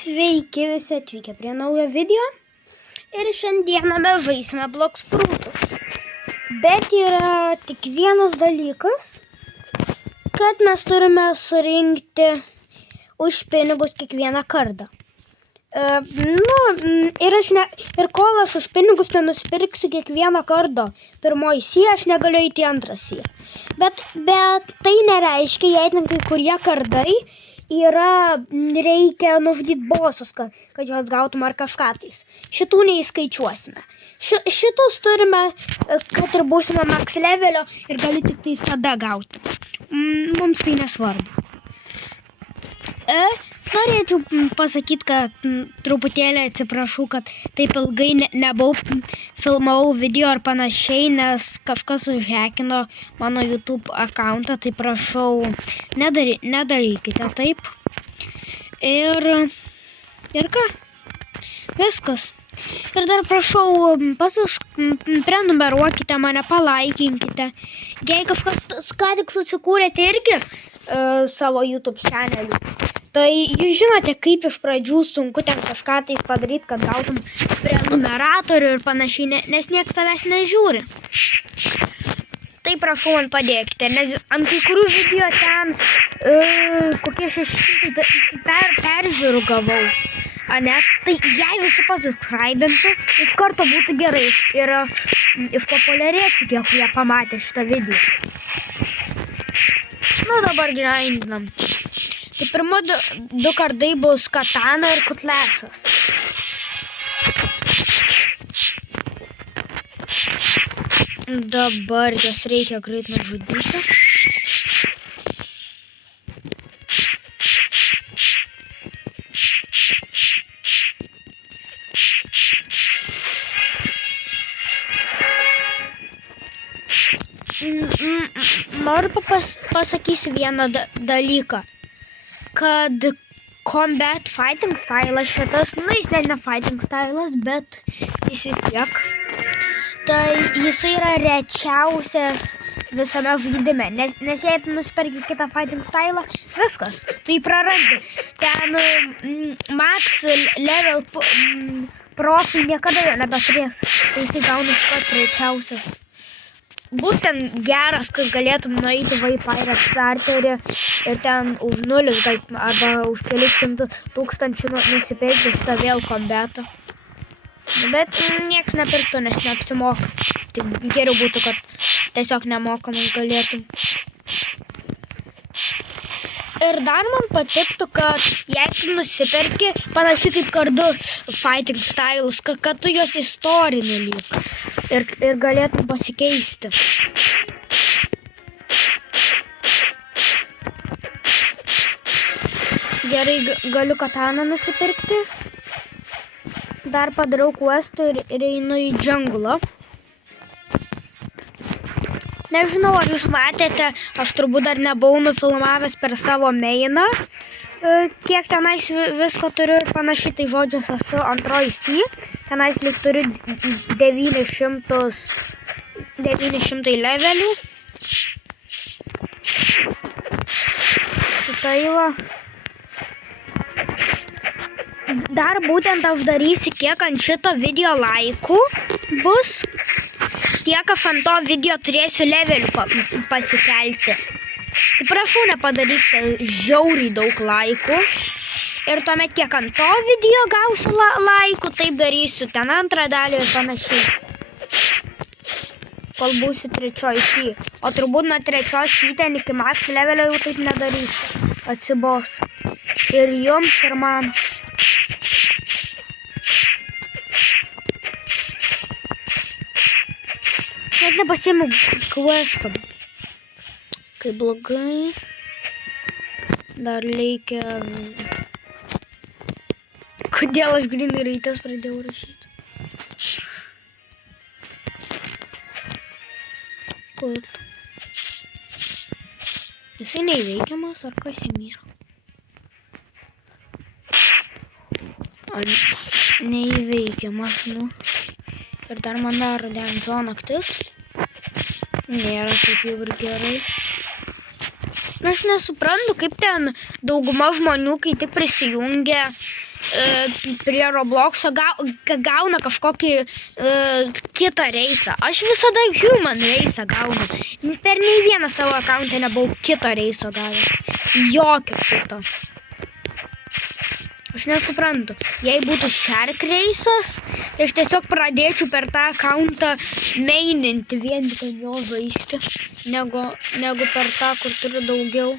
Sveiki visi atvykę prie naujo video ir šiandieną mes žaisime Blox Fruitus. Bet yra tik vienas dalykas, kad mes turime surinkti už pinigus kiekvieną kartą. Ir kol aš už pinigus nenusipirksiu kiekvieną kartą pirmoji sija, aš negaliu eiti į antrą siją. Bet tai nereiškia, jei ten kai kurie kardai reikia nužudyti bosus, kad juos gautum ar kažką tais. Šitų neįskaičiuosime. Šitus turime, kad ir būsime max levelio ir gali tik tais tada gauti. Mums tai nesvarbu. Norėčiau pasakyti, kad truputėlį atsiprašau, kad taip ilgai filmavau video ar panašiai, nes kažkas užhekino mano YouTube accountą, tai prašau, nedarykite taip. Ir ką? Viskas. Ir dar prašau, prenumeruokite mane, palaikinkite. Jei kažkas ką tik susikūrėte irgi savo YouTube channelį, tai jūs žinote, kaip iš pradžių sunku ten kažką tais padaryti, kad gautum prenumeratorių ir panašiai, nes niekas tavęs nežiūri. Tai prašau man padėkite, nes ant kai kurių video ten kokie 600 peržiūrų gavau. Tai jei visi pasubscribintų, iš karto būtų gerai ir išpopuliarėčiau tie, kurie pamatė šitą video. Dabar grindinam. Tai pirmo du kardai bus katana ir kutlesas. Dabar jas reikia greit nužudyti. Noriu pasakysiu vieną dalyką, kad combat fighting stylas šitas, jis ne fighting stylas, bet jis vis tiek, tai jisai yra rečiausias visame žaidime, nes jei tu nusipirki kitą fighting stylą, viskas, tu jį prarandi. Ten max level profi niekada jo nebeturės, tai jisai gaunasi pats rečiausias. Būtent geras, kad galėtum nueiti į Pirate Starterį ir ten už 0 arba už kelius 100 tūkstančių nusipirkti šitą vėl kombatą. Bet nieks nepirktų, nes neapsimoka. Tai geriau būtų, kad tiesiog nemokamai galėtum. Ir dar man patiktų, kad jei tu nusipirki panašiai kaip kardus fighting styles, kad tu juos istorinį lyg ir galėtum pasikeisti. Gerai, galiu kataną nusipirkti. Dar padarau questų ir einu į džunglą. Nežinau, ar jūs matėte, aš turbūt dar nebuvau nufilmavęs per savo mainą, kiek tenais visko turiu ir panašiai, tai žodžius esu antroji sija, tenais lyg turiu 900 levelių. Tai va. Dar būtent aš darysiu, kiek ant šito video laikų bus. Tiek aš ant to video turėsiu levelių pasikelti. Tai prašau, nepadarykite žiauriai daug laikų. Ir tuomet kiek ant to video gausiu laikų, taip darysiu ten antrą dalį ir panašiai. Kol būsiu trečioj sija. O turbūt nuo trečios sija ten iki max levelio jau taip nedarysiu. Atsibos. Ir jums, ir man. Net nepasiėmiau questą. Kaip blogai. Dar reikia... Kodėl aš grinai raitės pradėjau rašyti? Kur? Jisai neįveikiamas ar kas jam yra? Neįveikiamas, Ir dar man dar denžo naktis. Nėra taip jau ir gerai. Aš nesuprantu, kaip ten dauguma žmonių, kai tik prisijungia, prie Robloxo gauna kažkokį kitą reisą. Aš visada human reisą gaunu. Per nei vieną savo akauntą nebuvau kito reiso gavęs. Jokio kito. Aš nesuprantu. Jei būtų Shark reisas, tai aš tiesiog pradėčiau per tą akauntą maininti, vien tik jo žaisti, negu per tą, kur turiu daugiau.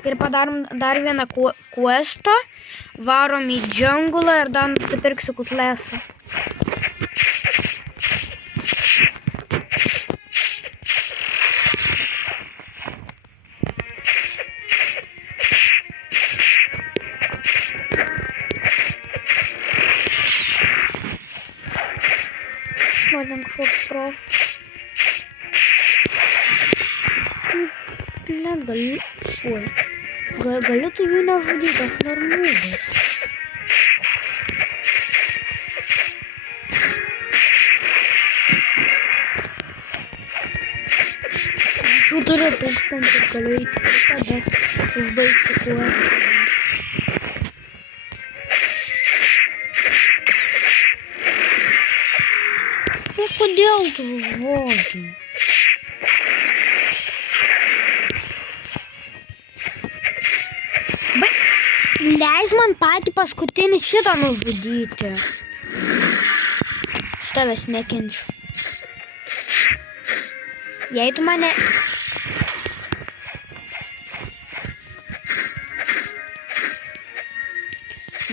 Ir padarom dar vieną questą, varom į džungulą ir dar nusipirksiu kutlesą. Vadin kažkoks pro. Galiu tu jų nežudyti, aš normūgas. Aš jau turiu 1000 ir galiu eiti kitą, bet užbaigsiu questą. Kodėl tu vogi? Leis man patį paskutinį šitą nužudyti. Aš tavęs nekenčiu. Jei tu mane...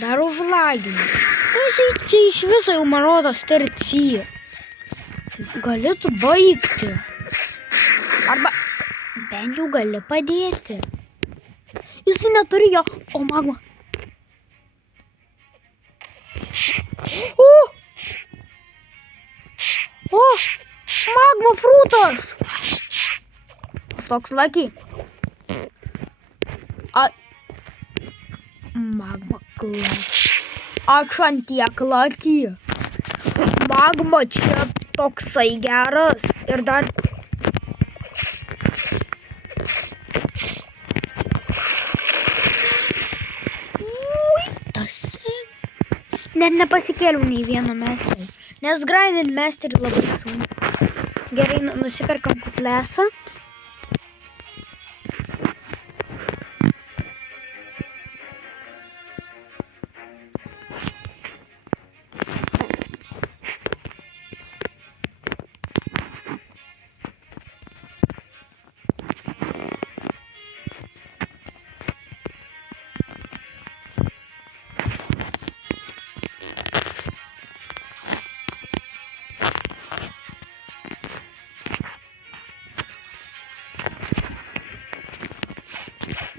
Dar užlagini. Čia iš viso jau man rodos tercija. Gali tu baigti. Arba bent jau gali padėti. Jisai neturi jo. O, magma. O, magma frutas. Toks lucky. Magma lucky. Aš ant tiek lucky. Magma čia toksai geras. Ir dar... Net nepasikėliau nei vieną mesterį. Nes grindint mesterį labai sunku. Gerai, nusiperkam kutlesą.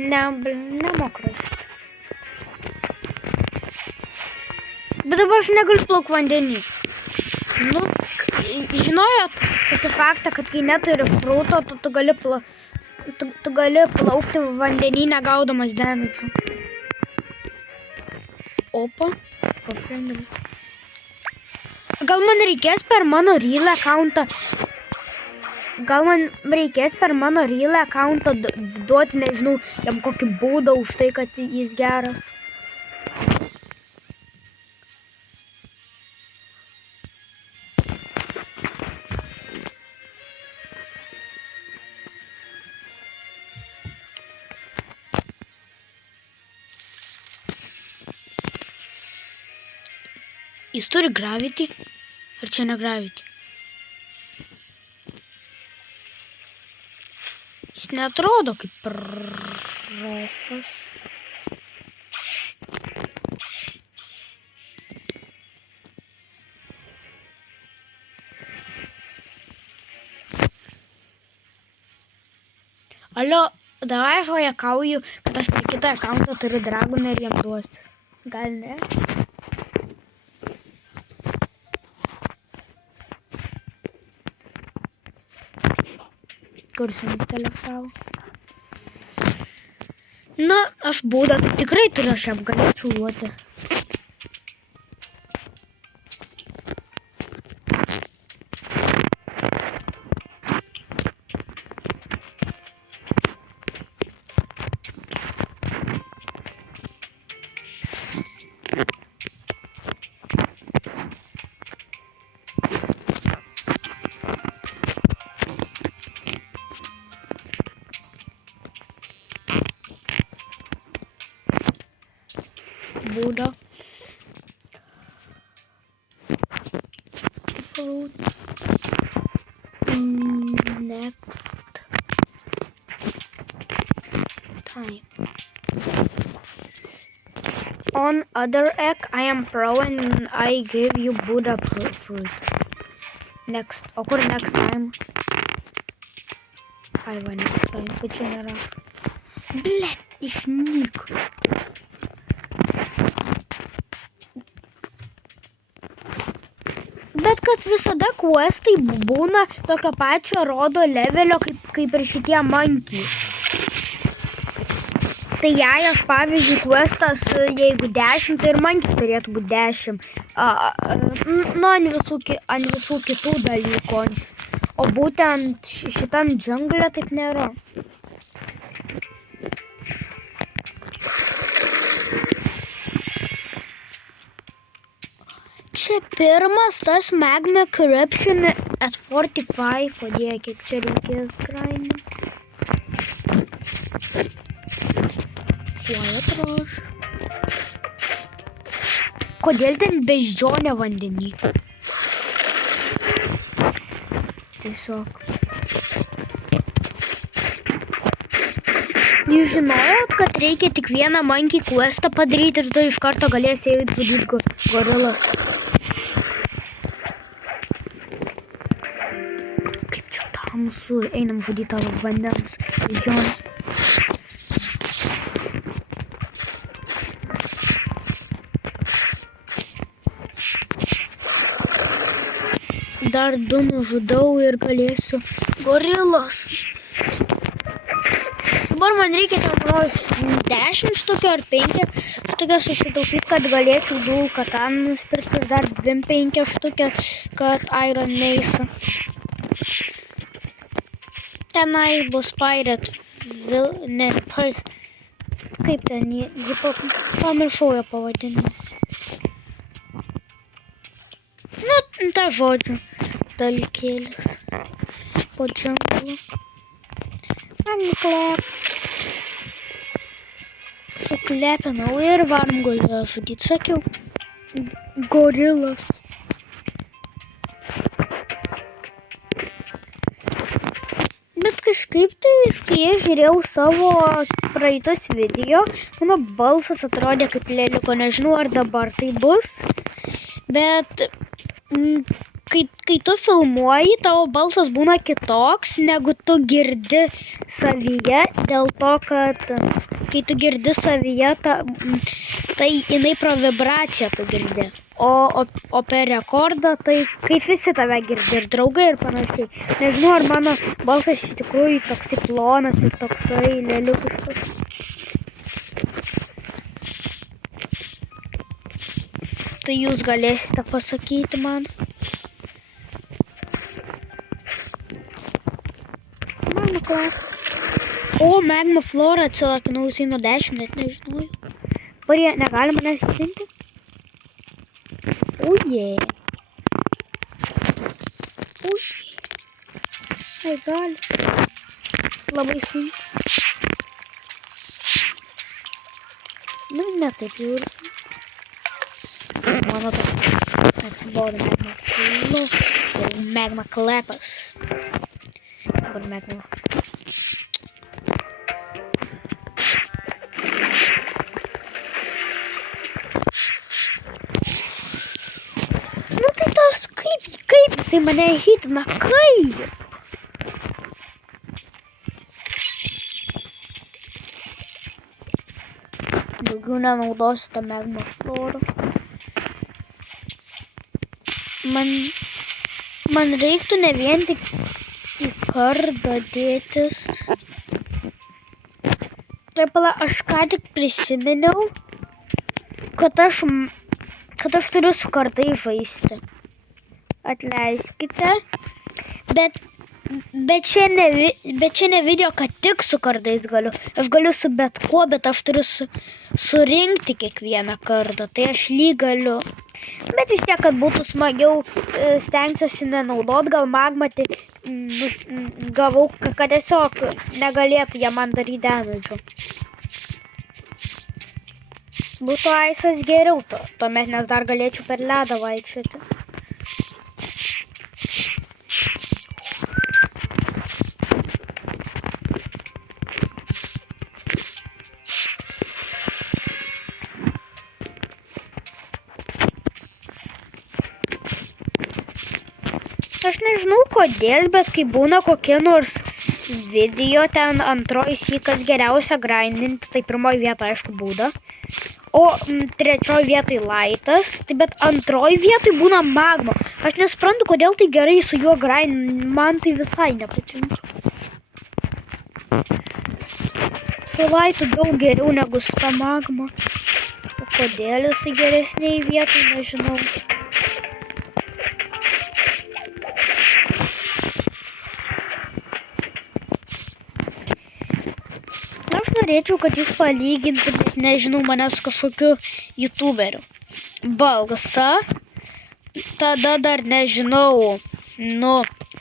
Nemokrai. Bet dabar aš negaliu plaukti vandenį. Nu, žinojot tokį faktą, kad kai neturi fruto, tu gali plaukti vandenį negaudamas damage. Opa. Gal man reikės per mano real accountą duoti, nežinau, jam kokį būdą už tai, kad jis geras. Jis turi gravity? Ar čia ne gravity? Jis neatrodo kaip profas. Alio, davai aš juokauju, kad aš per kitą akauntą turiu dragoną ir jam duosiu. Gal ne? Kur telektavo. Na, aš būdą tai tikrai turiu, aš jam galėčiau duoti. būdą. Fruit. Next time. On other egg, I am pro and I give you Buddha fruit. Next. O kur next time? Ai va, next time. Kad čia nerašo. Blet, išnyk. Bet kad visada questai būna tokio pačio rodo levelio kaip ir šitie monkey. Tai jei aš, pavyzdžiui, questas, jeigu 10, tai ir monkey turėtų būti 10. Nu, ant visų kitų dalykų. O būtent šitam džunglė taip nėra. Čia pirmas tas magma corruption at 45. O dieve, kiek čia reikės grindinti. Oi, atroš. Kodėl ten beždžionė vandenį? Tiesiog. Jūs žinojot, kad reikia tik vieną monkey questą padaryti ir tu iš karto galėsi eiti žudyti gorilas. Kaip čia tamsu, einam žudyti tavo vandens beždžionės. Dar 2 nužudau ir galėsiu gorilas. Dabar man reikia ten 10 štukio ar 5 štukio susitaupyti, kad galėčiau dual kataną nusipirkti ir dar 2-5 štukio, kad Iron Mace. Tenai bus pirate, kaip ten jį pamiršau jo pavadinimą. Nu, ta žodžiu dalykėlis po džunglu. Klep. Suklepinau ir varom galėjo žudyti, sakiau. Gorilas. Bet kažkaip tai, kai aš žiūrėjau savo praeitus video, mano balsas atrodė kaip lėliuko, nežinau ar dabar tai bus. Bet kai tu filmuoji, tavo balsas būna kitoks, negu tu girdi savyje, dėl to, kad kai tu girdi savyje, tai jinai pro vibraciją tu girdi. O per rekordą, tai kaip visi tave girdi ir draugai ir panašiai. Nežinau, ar mano balsas iš tikrųjų toksai plonas ir toksai lėliukiškas. Tai jūs galėsite pasakyti man. O, magma flora atsilakinau, jisai nuo 10, net nežinojau. Ar jie negali manęs įsinti? Ujė. Ai, gali. Labai sunku. Nu, ne taip jau ir sunku. Mano atsibodo magma klepas. Dabar magma. Nu tai tas kaip jisai mane hitina, kaip? Daugiau nenaudosiu tą magma florą. Man reiktų ne vien tik į kardą dėtis. Tai pala, aš ką tik prisiminiau, kad aš turiu su kardai žaisti. Atleiskite. Bet čia ne video, kad tik su kardais galiu. Aš galiu su bet kuo, bet aš turiu surinkti kiekvieną kardą. Tai aš lyg galiu. Bet vis tiek, kad būtų smagiau, stengsiuosi nenaudot. Gal magma gavau, kad tiesiog negalėtų jie man daryti damage. Būtų aisas geriau, tuomet nes dar galėčiau per ledą vaikščioti. Aš nežinau kodėl, bet kai būna kokie nors video ten antroji sykas geriausia grindinti, tai pirmoji vieta aišku būda. O trečioji vietoj laitas, tai bet antroji vietoj būna magma. Aš nesuprantu, kodėl tai gerai su juo grindinti, man tai visai nepatinka. Su laitu daug geriau negu su ta magma. O kodėl jisai geresniai vietoj, nežinau. Aš norėčiau, kad jūs palygintų, bet nežinau, manęs kažkokiu youtuberiu. Balsą, tada dar nežinau,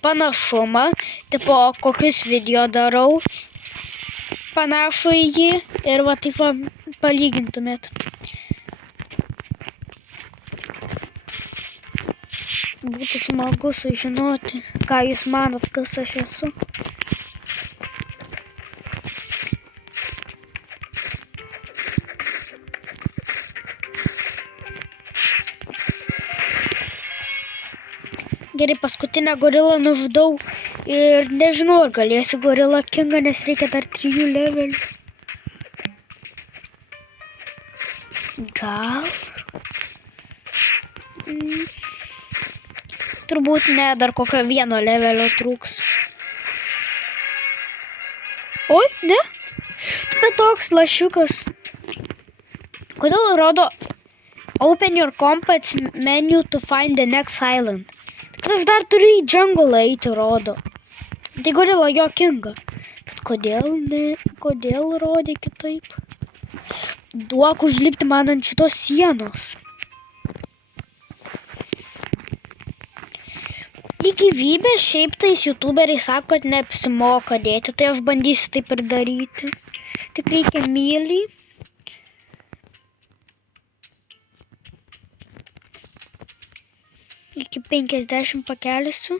panašumą, tipo, kokius video darau, panašu į jį ir va taip va palygintumėt. Būtų smagu sužinoti, ką jūs manot, kas aš esu. Gerai, paskutinę gorilą nužudau ir nežinau, ar galėsiu gorilą kingą, nes reikia dar 3 levelių. Gal? Turbūt ne, dar kokio 1 levelio trūks. Oi, ne? Bet toks lašiukas. Kodėl rodo Open your compass menu to find the next island? Kad aš dar turiu į džungulą eiti, rodo. Tai gorila juokinga. Bet kodėl rodė kitaip? Duok užlipti man ant šitos sienos. Į gyvybę šiaip tais youtuberiai sako, kad neapsimoka dėti, tai aš bandysiu taip ir daryti. Tik reikia myliai. Iki 50 pakelsiu.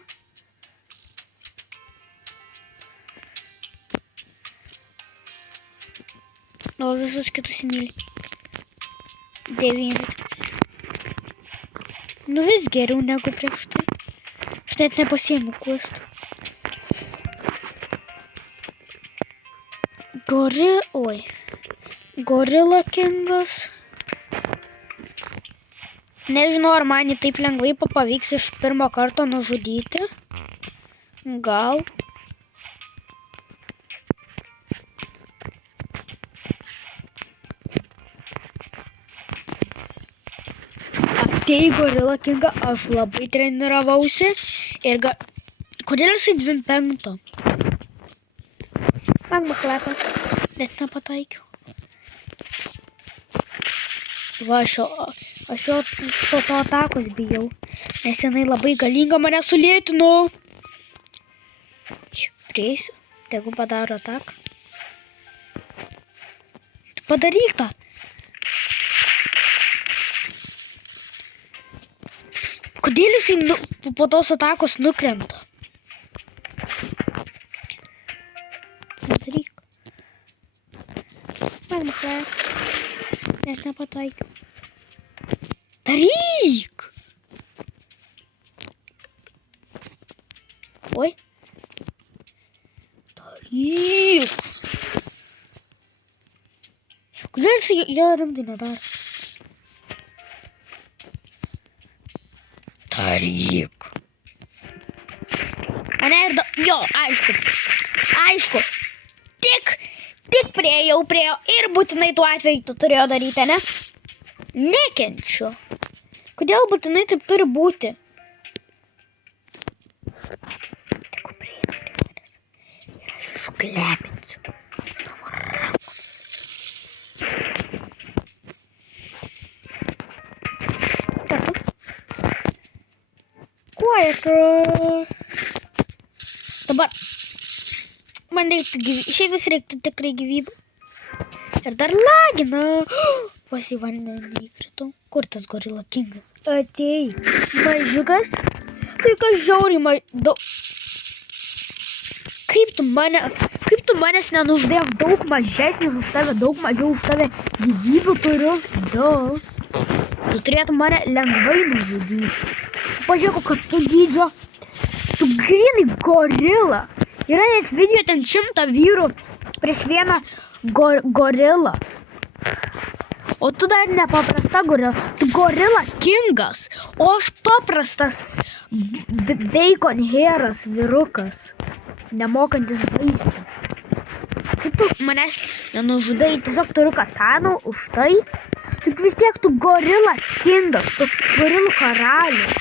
O visus kitus įmyliai. 9. Nu vis geriau negu prieš tai. Aš net nepasiėmiau questų. Gorilla Kingas. Nežinau, ar man jį taip lengvai pavyks iš pirmo karto nužudyti. Gal. Atei Gorilla Kingą, aš labai treniravausi ir kodėl jisai 25? Magma klepą. Net nepataikiau. Va, aš jo to atakos bijau, nes jinai labai galinga mane sulėtino. Prieisiu, tegu padaro ataką. Tu padaryk tą. Kodėl jisai po tos atakos nukrenta? Padaryk. Magma klepą. Net nepataikiau. Daryk! Oi. Daryk! Kodėl jis jo rimtai nedaro? Daryk! Ane ir jo, aišku. Tik priėjau ir būtinai tuo atveju tu turėjo daryti, ne? Nekenčiu. Kodėl būtinai taip turi būti? Tegu prieina prie manęs ir aš jį suklepinsiu savo rankom. Quiet. Dabar man reiktų gyvybę. Šiaip vis reiktų tikrai gyvybę. Ir dar lagina. Vos į vandenį įkritau. Kur tas Gorilla Kingas? Atei. Mažiukas. Tai kas žiauriai daug. Kaip tu manęs nenužudai, aš daug mažesnis už tave, daug mažiau už tave gyvybių turiu. Daug. Tu turėtum mane lengvai nužudyti. Pažiūrėk, kad tu dydžio. Tu grinai gorila. Yra net video ten 100 vyrų prieš vieną gorilą. O tu dar nepaprasta gorila. Tu Gorilla Kingas. O aš paprastas bacon hairas vyrukas. Nemokantis žaisti. Kaip tu manęs nenužudai, tiesiog turiu katanų už tai. Tik vis tiek tu Gorilla Kingas, tu gorilų karalius.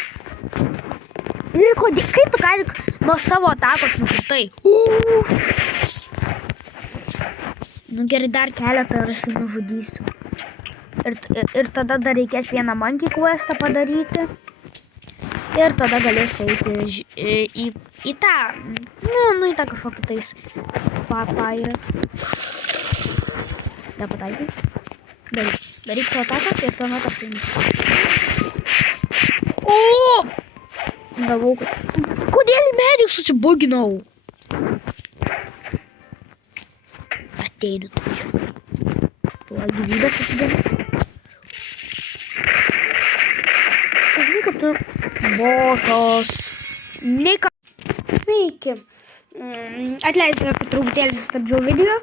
Ir kaip tu ką tik nuo savo atakos nukritai? Nu gerai, dar keletą ir aš jį nužudysiu. Ir tada dar reikės vieną monkey questą padaryti. Ir tada galėsiu eiti į tą, į tą kažkokį tais papyrą. Nepataikai. Daryk savo ataką ir tuomet aš laimėjau. O! Galvau, kodėl į medį susibuginau? Ateinu tu čia. Tuo gyvybę susidėliau. Žinai, kad tu botos. Nei ką. Sveiki. Atleiskite, kad truputėlį sustabdžiau video.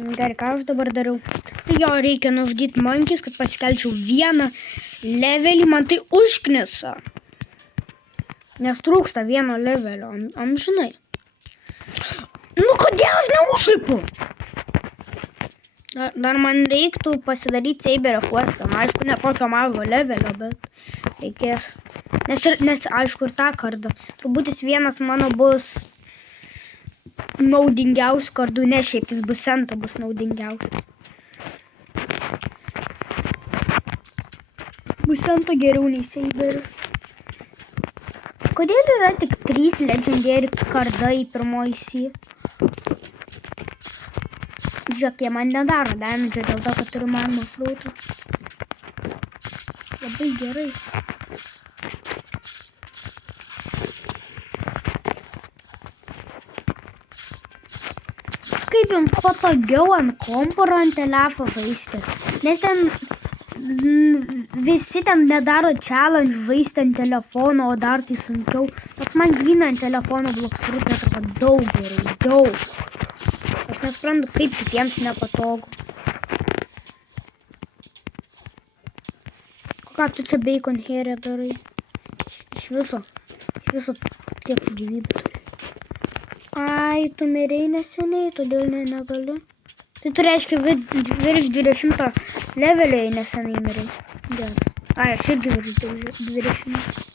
Gerai, ką aš dabar dariau? Tai jo reikia nužudyti monkeys, kad pasikelčiau vieną levelį. Man tai užknisa. Nes trūksta vieno levelio. Amžinai. Nu, kodėl aš neužlipu? Dar man reiktų pasidaryti Saberio questą. Aišku, ne tokio mažo levelio, bet reikės. Nes aišku, ir tą kartą. Turbūt jis vienas mano bus naudingiausių kardų. Ne šiaip, jis bus Senta, bus naudingiausias. Bus Senta geriau nei Saberis. Kodėl yra tik 3 legendary kardai pirmoji C? Žiūrėk, jie man nedaro damage dėl to, kad turiu magma fruitą. Labai gerai. Kaip jums patogiau ant kompo ar ant telefo žaisti? Nes ten visi ten nedaro challenge žaisti ant telefono, o dar tai sunkiau. Toks man grina ant telefono Blox Fruit atrodo daug gerai, daug. Aš nesprantu, kaip kitiems nepatogu. Ką tu čia bacon hair'e darai? Iš viso tiek gyvybių turi. Ai, tu mirei neseniai, todėl negaliu. Tai tu reiškia virš 20 levelio neseniai mirei. Gerai. Ai, aš irgi virš 20.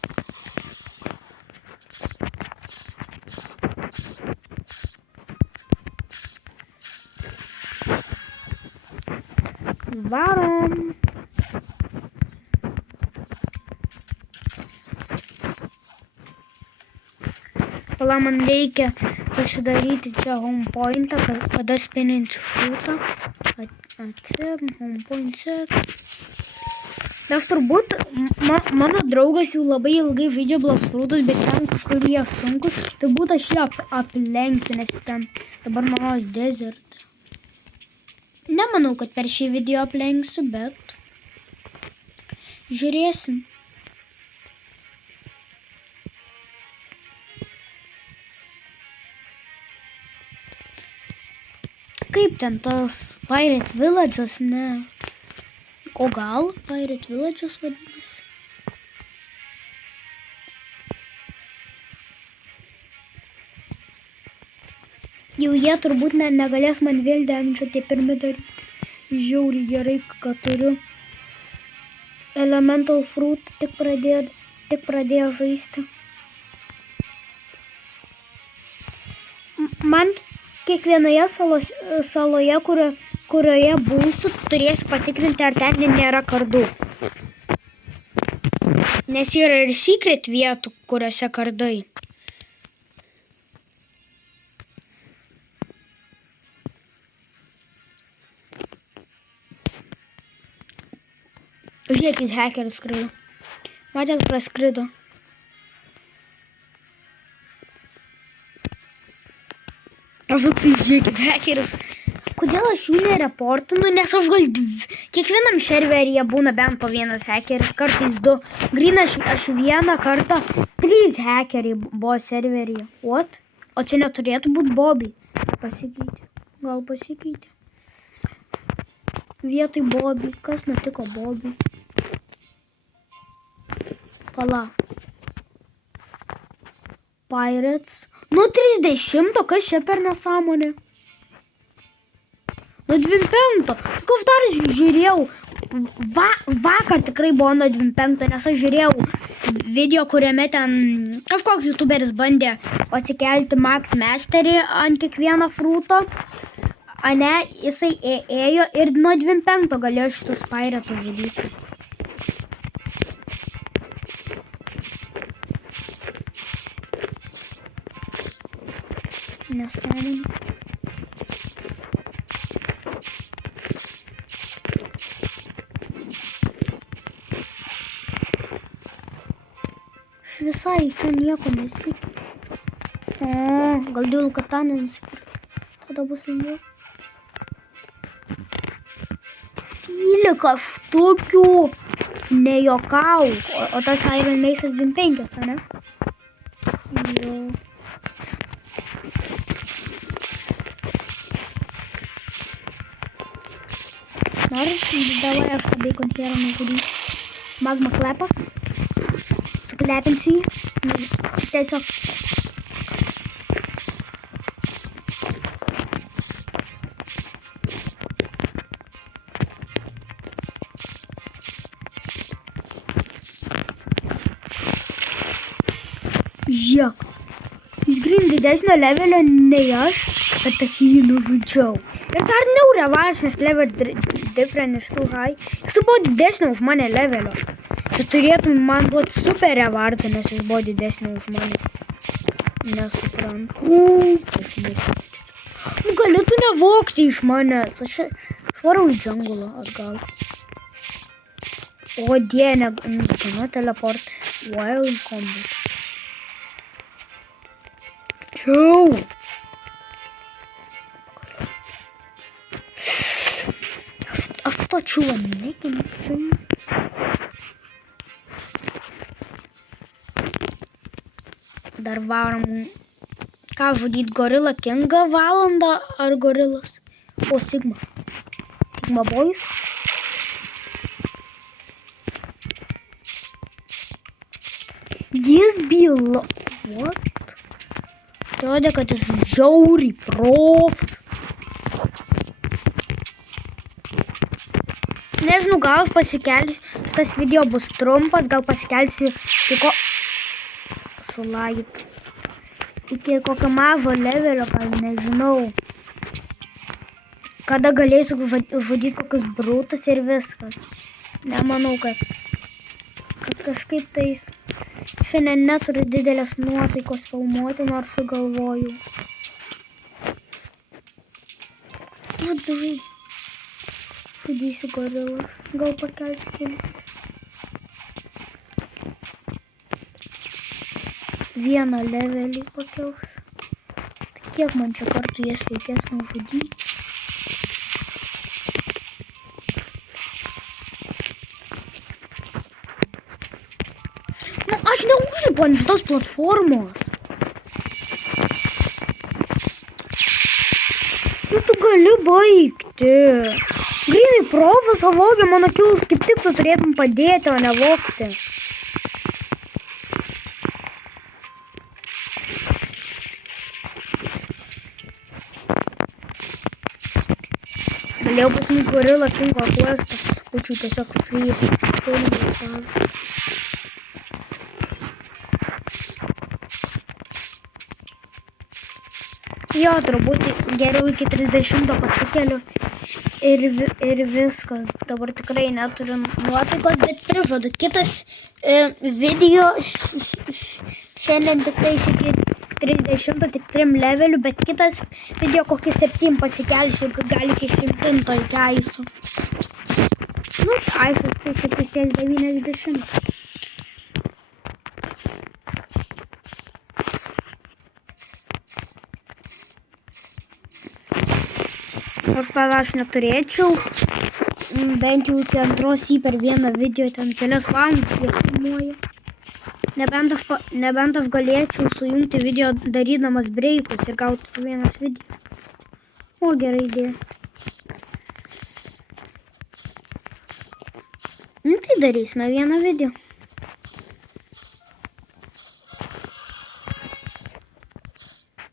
Varom. Pala, man reikia pasidaryti čia home pointą, kada spinninti fruitą. Atsėm, home point set. Aš turbūt, mano draugas jau labai ilgai žaidžia Blox Fruitus, bet ten kažkur jie sunkus. Turbūt aš jį aplenksiu, nes ten dabar manos desert. Nemanau, kad per šį video aplenksiu, bet žiūrėsim. Kaip ten tas Pirate Village'as, ne? O gal Pirate Village'as vadinasi? Jau jie turbūt negalės man vėl damage tie pirmi daryti. Žiauriai gerai, kad turiu Elemental Fruit tik pradėjo žaisti. Man kiekvienoje saloje, kurioje būsiu, turėsiu patikrinti, ar ten nėra kardų. Nes yra ir secret vietų, kuriuose kardai. Žiūrėkit, hekeris skrido. Matėt, praskrido. Aš žiūrėkit, hekeris. Kodėl aš jų nereportinu, nes aš gal kiekvienam serveryje būna bent po vienas hekeris, kartais 2. Gryn aš vieną kartą 3 hekeriai buvo serveryje. What? O čia neturėtų būti Bobby. Pasikeitė. Gal pasikeitė. Vietoj Bobby. Kas nutiko Bobby? Pala. Pirates. Nu 30, kas čia per nesąmonė? Nu 25. Aš dar žiūrėjau. Vakar tikrai buvo nuo 25, nes aš žiūrėjau video, kuriame ten kažkoks youtuberis bandė atsikelti Max Masterį ant kiekvieno frūto. Ane, jisai ėjo ir nuo 25 galėjo šitus piratus žudyti. Nesąmonė. Visai čia nieko nesikeitė. O, gal dėl kataną nusipirkti. Tada bus lengviau. 12 štukių. Nejokau. O tas Iron Mace'as 25, ane? Jo. Nori? Davai aš tą bacon kierą nužudysiu. Magma klepą. Suklepinsiu jį. Tiesiog. Žiūrėk. Jis gryn didesnio levelio nei aš, bet aš jį nužudžiau. Ir dar neurevasnės level different iš tų high. Jis buvo didesnio už mane levelio. Tai turėtum man duoti super revardą, nes jis buvo didesnio už mane. Nesuprantu. Pasimėsiu. Nu galėtų nevokti iš manęs. Aš švarau į džungulą atgal. O dieve, ne teleport. Wild combat. Čiau. Aš to čiūlą nekiniu. Dar varom. Ką žudyt, Gorilla Kingą valandą ar gorilas? O Sigma. Sigma Boys. Jis bylo. What? Atrodė, kad jis žiauriai profas. Nežinau, gal aš pasikelsiu, šitas video bus trumpas, gal pasikelsiu iki kokio mažo levelio, gal nežinau. Kada galėsiu žudyti kokius brutus ir viskas. Nemanau, kad kažkaip tais šiandien neturiu didelės nuotaikos filmuoti, nors sugalvoju. Žudysiu gorilas. Gal pakelsiu kelis. Vieną levelį pakels. Tai kiek man čia kartų jas reikės nužudyti? Nu, aš neužlipu ant šitos platformos. Nu, tu gali baigti. Grynai profas, o vogė mano kilus, kaip tik tu turėtum padėti, o ne vogti. Galėjau pasimti Gorilla Kingo questą, būčiau tiesiog free sėdimą. Jo, turbūt geriau iki 30 pasikeliu ir viskas. Dabar tikrai neturiu nuotaikos, bet prižadu, kitas video šiandien tikrai iki 30, tik 3 levelių, bet kitas video kokį 7 pasikelsiu, gal iki 100 teisiu. Nu, Aisas tai šitais 90. Nors pavyzdžiui aš neturėčiau, bent jau iki antros per vieną video ten kelias valandas jie filmuoja. Nebent aš galėčiau sujungti video darydamas breikus ir gauti vienas video. O, gera idėja. Nu, tai darysime vieną video.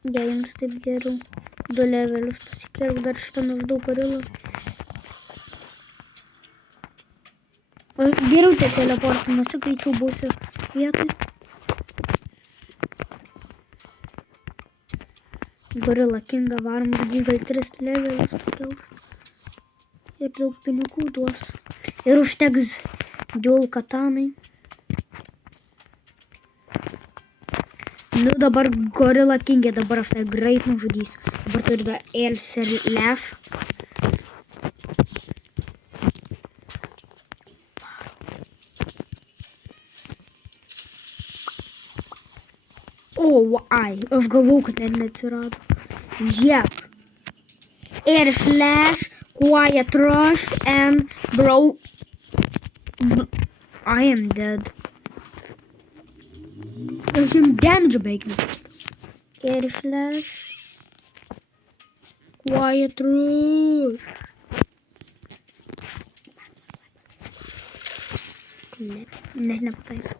Jei jums taip geriau. 2 levelius pasikėliau, dar šitą maždaug gorilą. O geriau tai teleportinuose, greičiau būsiu vietoj. Gorilla Kingą varom už gigai 3 levelius pakels. Ir daug pinigų duos. Ir užteks dual katanai. Nu dabar Gorilla Kingė, dabar aš tai greit nužudysiu. Dabar turiu dar Elser Lash. O, ai, aš galvau, kad net neatsirado. Jep. Air Slash, Quiet Rush, and Bro... I am dead. There's some damage making. Air Slash, Quiet Rush. Net nepataikau.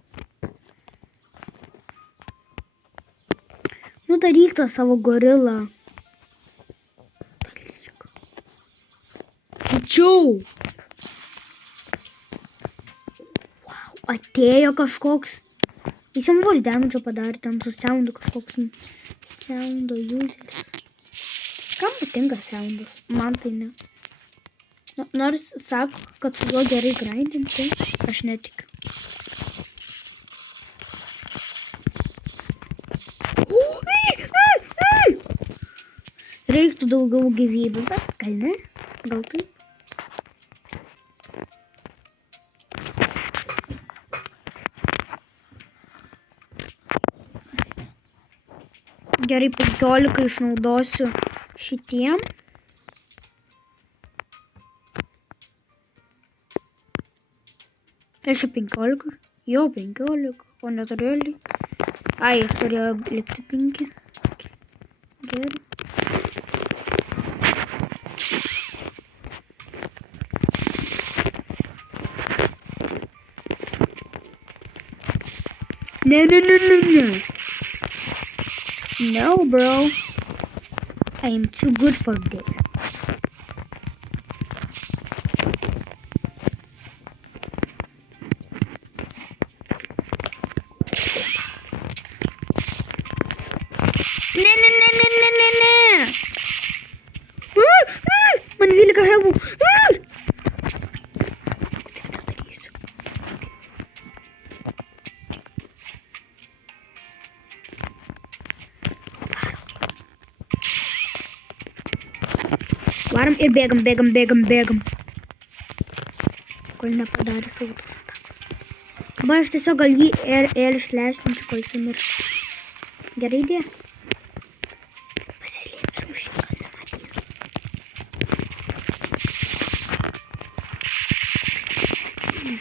Nu daryk tą savo gorilą. Tačiau. Wow, atėjo kažkoks. Jis jam vos damage padarė, ten su soundu kažkoks soundo useris. Kam patinka soundas? Man tai ne. Nors sako, kad su juo gerai grindinti, aš netikiu. Reiktų daugiau gyvybių, bet gal ne? Gal taip? Gerai, 15 išnaudosiu šitiem. Aš 15. Jo, 15. O neturėjau. Ai, aš turėjau likti 5. Gerai. No. No, bro. I am too good for this. Ne. Man 12 žavų. Varom ir bėgam. Kol nepadarė savo tos atakos. Arba aš tiesiog gal jį ir išleistinčiau, kol jis miršta. Gerai idėja. Pasislėpsiu už šį kalną.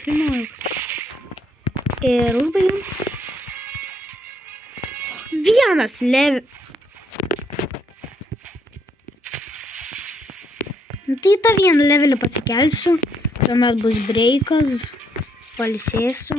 Žinojau. Ir užbaigiam. Vienas level. Tai tą vieną levelį pasikelsiu, tuomet bus breikas, pailsėsiu.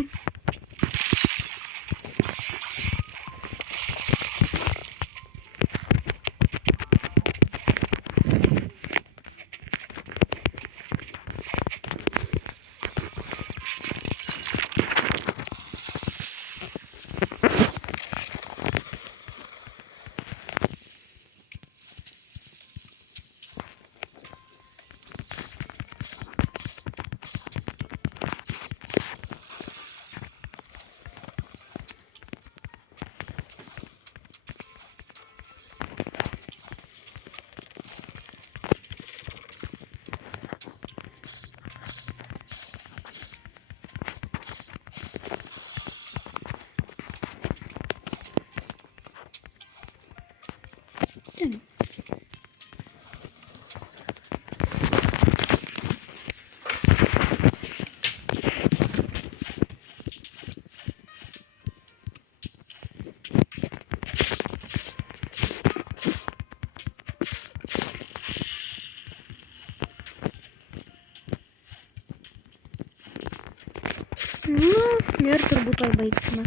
Nu, ir turbūt to baigsime.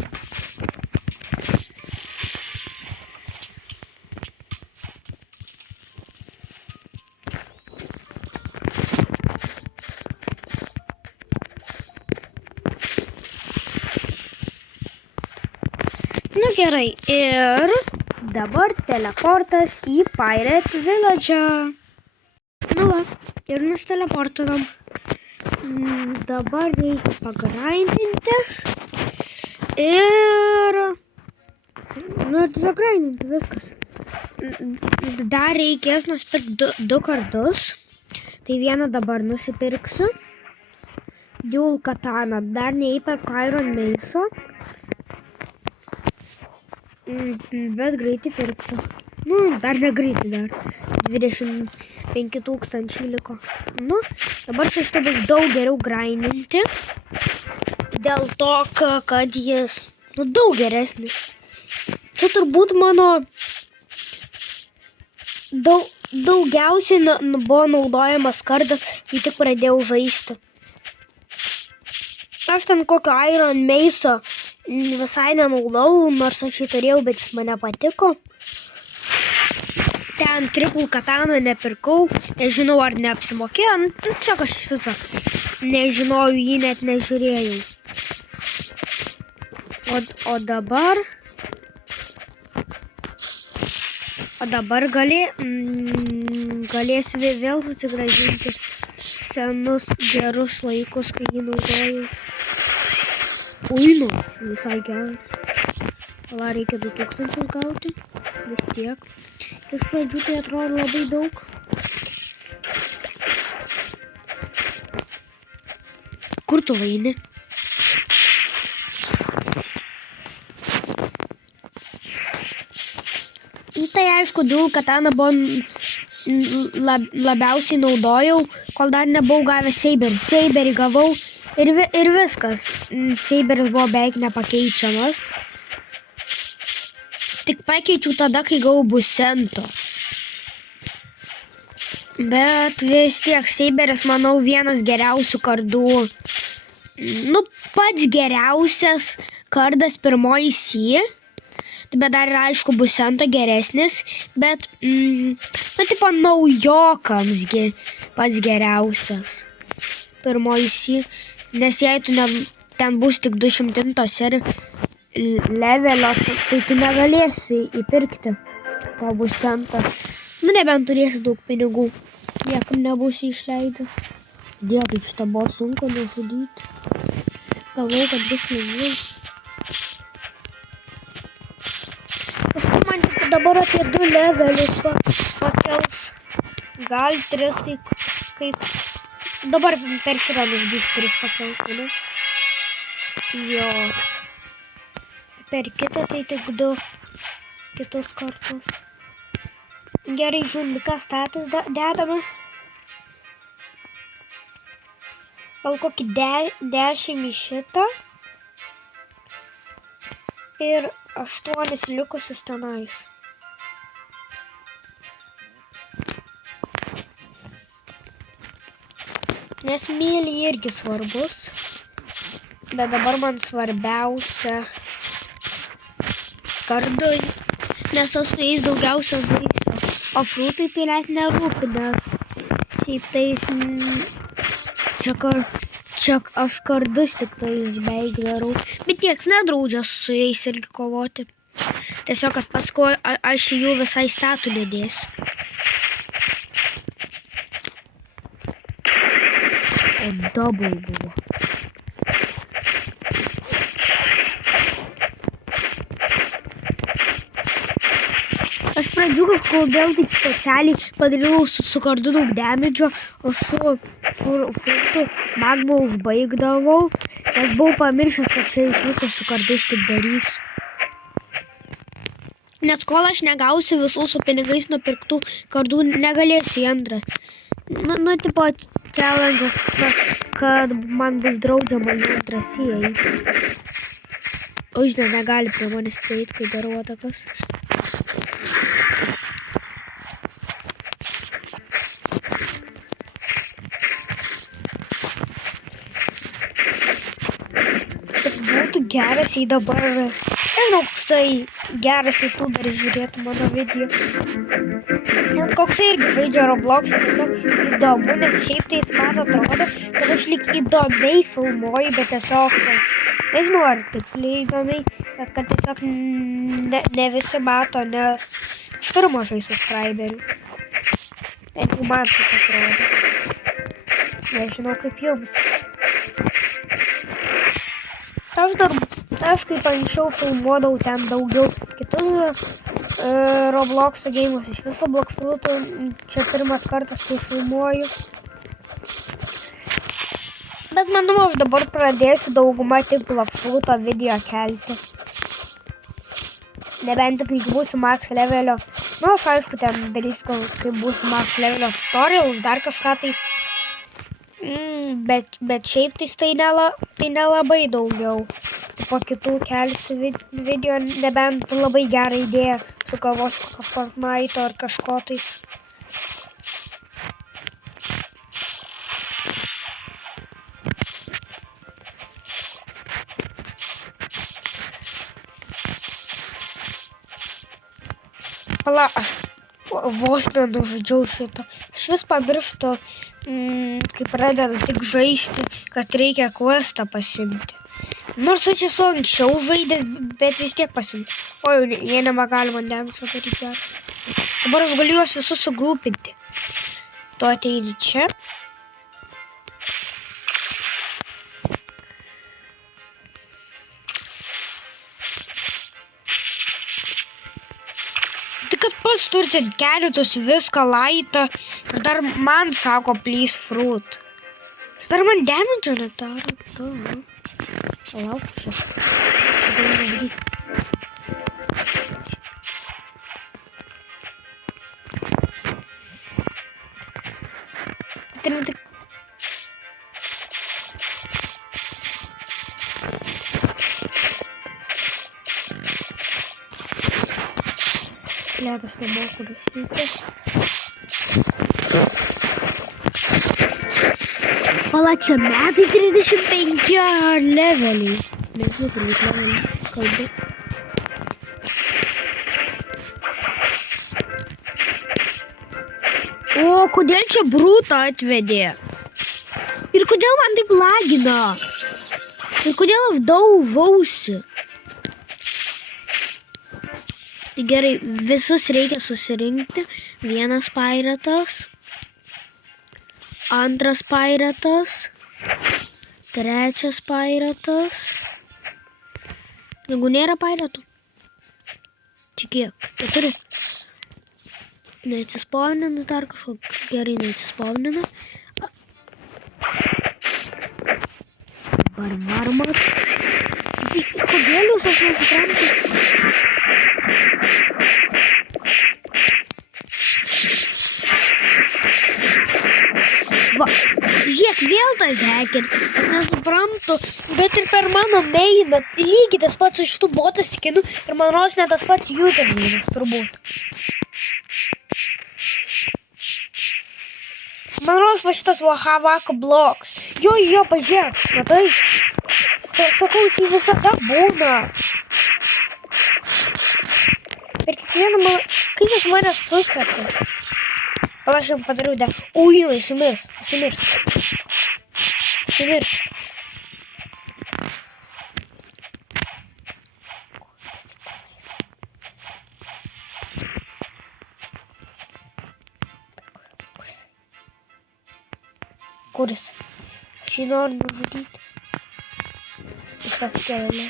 Nu gerai, ir dabar teleportas į Pirate Village. Nu va, ir nusteleportavom. Dabar reikia pagrindinti. Ir... Nu ir zagrindinti viskas. Dar reikės nusipirkti du kartus. Tai vieną dabar nusipirksiu. Dual Katana. Dar neįperku Iron Mace'o. Bet greitai pirksiu. Nu, dar negreitai dar. 25 000 liko. Nu, dabar čia šitą bus daug geriau grindinti. Dėl to, kad jis, nu, daug geresnis. Čia turbūt mano daugiausiai buvo naudojamas kardas, kai tik pradėjau žaisti. Aš ten kokio Iron Mace'o visai nenaudojau, nors aš jį turėjau, bet jis mane patiko. Ten Triple Katana nepirkau, nežinau ar neapsimokėjo, nu, tiesiog aš iš viso nežinojau, jį net nežiūrėjau. O dabar galėsiu vėl susigrąžinti senus gerus laikus, kai jį naudojau. Ui, nu, visai geras. Gal reikia 2000 gauti, vis tiek. Iš pradžių tai atrodo labai daug. Kur tu vaini? Tai aišku, Dual Katana buvo labiausiai naudojau, kol dar nebuvau gavęs Saberį. Saberį gavau ir viskas. Saberis buvo beveik nepakeičiamas. Tik pakeičiau tada, kai gavau Busento. Bet vis tiek Saberis, manau, vienas geriausių kardų. Nu, pats geriausias kardas pirmoji C. Bet dar yra, aišku, Busento geresnis. Bet, nu, tipo, naujokams pats geriausias. Pirmoji C. Nes jei tu ten bus tik 200 levelio, tai tu negalėsi įpirkti to Busento. Nu, nebent turėsi daug pinigų. Niekam nebūsi išleidęs. Dieve, kaip šitą buvo sunku nužudyti. Galvoju, kad bus lengviau. Paskui man tik dabar apie 2 levelius pakels. Gal 3, kai dabar per šitą nusdys 3 pakels, ne? Jo. Per kitą tai tik 2 kitus kartus. Gerai, žiūrime, ką status dedame. Gal kokį 10 į šitą. Ir 8 likusius tenais. Nes mėly irgi svarbus. Bet dabar man svarbiausia kardai. Nes aš su jais daugiausia žaisiu. O frutai tai net nerūpi, nes šiaip tai čia aš kardus tik tais beveik darau. Bet nieks nedraudžia su jais irgi kovoti. Tiesiog, kad paskui aš jų visai statų nedėsiu. O double buvo. Aš pradžių kažkodėl taip specialiai padariau su kardu daug damidžio, o su frutu magmą užbaigdavau, nes buvau pamiršęs, kad čia iš viso su kardais taip darysiu. Nes kol aš negausiu visų su pinigais nupirktų kardų, negalėsiu į antrą. Nu, tipo, challenge'as, kad man bus draudžiama į antrą įeiti. O žinai, negali prie manęs prieiti, kai darau atakas. geras į dabar, nežinau, koksai geras youtuberis žiūrėtų mano video. Ten koksai irgi žaidžia Roblox, tiesiog įdomu, nes šiaip tai man atrodo, kad aš lyg įdomiai filmuoju, bet tiesiog, nežinau ar tiksliai įdomiai, bet kad tiesiog ne visi mato, nes aš turiu mažai subscriberių. Bent jau man taip atrodo. Nežinau kaip jums. Aš kaip anksčiau filmuodavau ten daugiau kitus Roblox'o geimus. Iš viso Bloxfruitų čia pirmas kartas, kai filmuoju. Bet manau, aš dabar pradėsiu daugumą tik Bloxfruito video kelti. Nebent tik, kai būsiu max levelio. Nu, aš aišku, ten darysiu, kai būsiu max levelio tutorialus, dar kažką tais. Bet šiaip tai nelabai daugiau. Po kitų kelsiu video, nebent labai gerą idėją sugalvosiu kokio Fortnite ar kažko tais. Pala, aš vos nenužudžiau šito. Aš vis pamirštu, kai pradedu tik žaisti, kad reikia questą pasimti. Nors aš esu anksčiau žaidęs, bet vis tiek pasimti. Oi, jie nebegalima damage daryti geras. Dabar aš galiu juos visus sugrupinti. Tu ateini čia. Tai kad pats turite keletus viską laitą ir dar man sako please fruit. Ir dar man damage nedaro. Palauk čia. Šitą nežudyti. Tik. Lėtas nemoku rašyti. Pala, čia metai 35 leveliai. Nežinau, kur levelį kalbu. O, kodėl čia Brutą atvedė? Ir kodėl man taip lagina? Ir kodėl aš daužausi? Tai gerai, visus reikia susirinkti. Vienas piratas. Antras piratas. Trečias piratas. Jeigu nėra piratų. Čia kiek? 4. Neatsispawnina dar kažkokį. Gerai, neatsispawnina. Varmat. Kodėl jūs aš nesuprantu? Va, žiūrėk, vėl tas hekeris. Aš nesuprantu, bet ir per mano meiną lygiai tas pats su šitų botas tikinu ir man rodos ne tas pats username'as turbūt. Man rodos va šitas Havako bloks. Jo, pažiūrėk, matai? Sakau, jis visada būna. Ir kiekvieną man... Kaip jis mane suseka? Pala, aš jau padariau dar. Ui, įsimirš. Kuris? Aš jį noriu nužudyti. Jis pasikėlė levelį.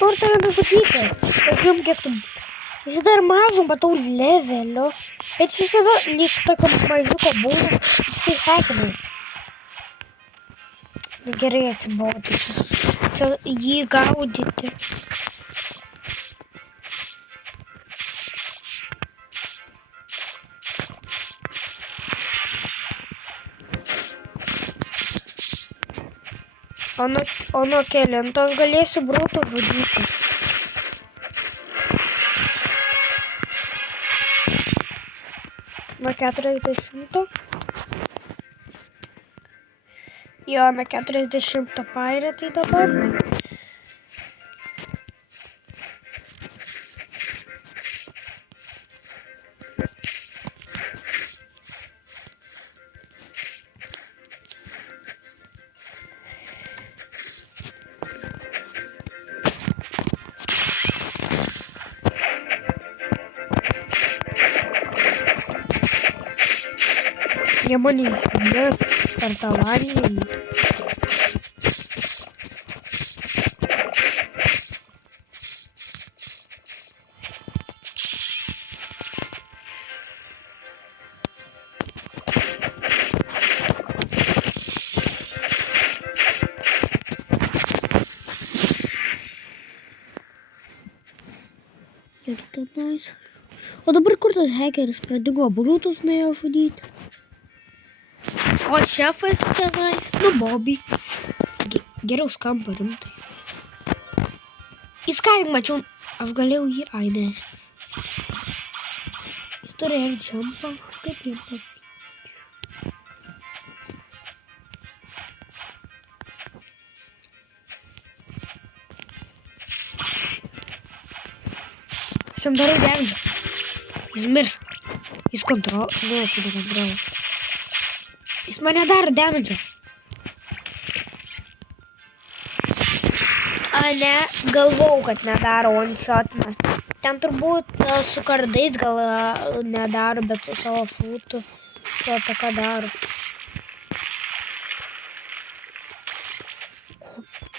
Noriu tave nužudyti. Pažiūrėjom, kiek tu... Jis dar mažų matau levelio, bet visada lyg tokio mažiuko būna, jisai hekina. Gerai atsibodo čia jį gaudyti. O nuo kelinto aš galėsiu Brutų žudyti? Nuo 40. Jo, nuo 40 piratai dabar. Jie mane išmės per tą vandenį. Ir tenais. O dabar kur tas hekeris pradingo? Brutus nuėjo žudyti. O šefas tenais, nu Bobby. Geriau skamba rimtai. Jis ką tik mačiau, aš galėjau jį ainės. Jis turi ir jumpą, kaip jam pasakyti. Aš jam darau damage. Jis mirs. Jis kontroluoja, tai nekontroluoja. Jis mane daro damage. A ne, galvau, kad nedaro one shot'ną. Ten turbūt su kardais gal nedaro, bet su savo frutų, su ataka daro.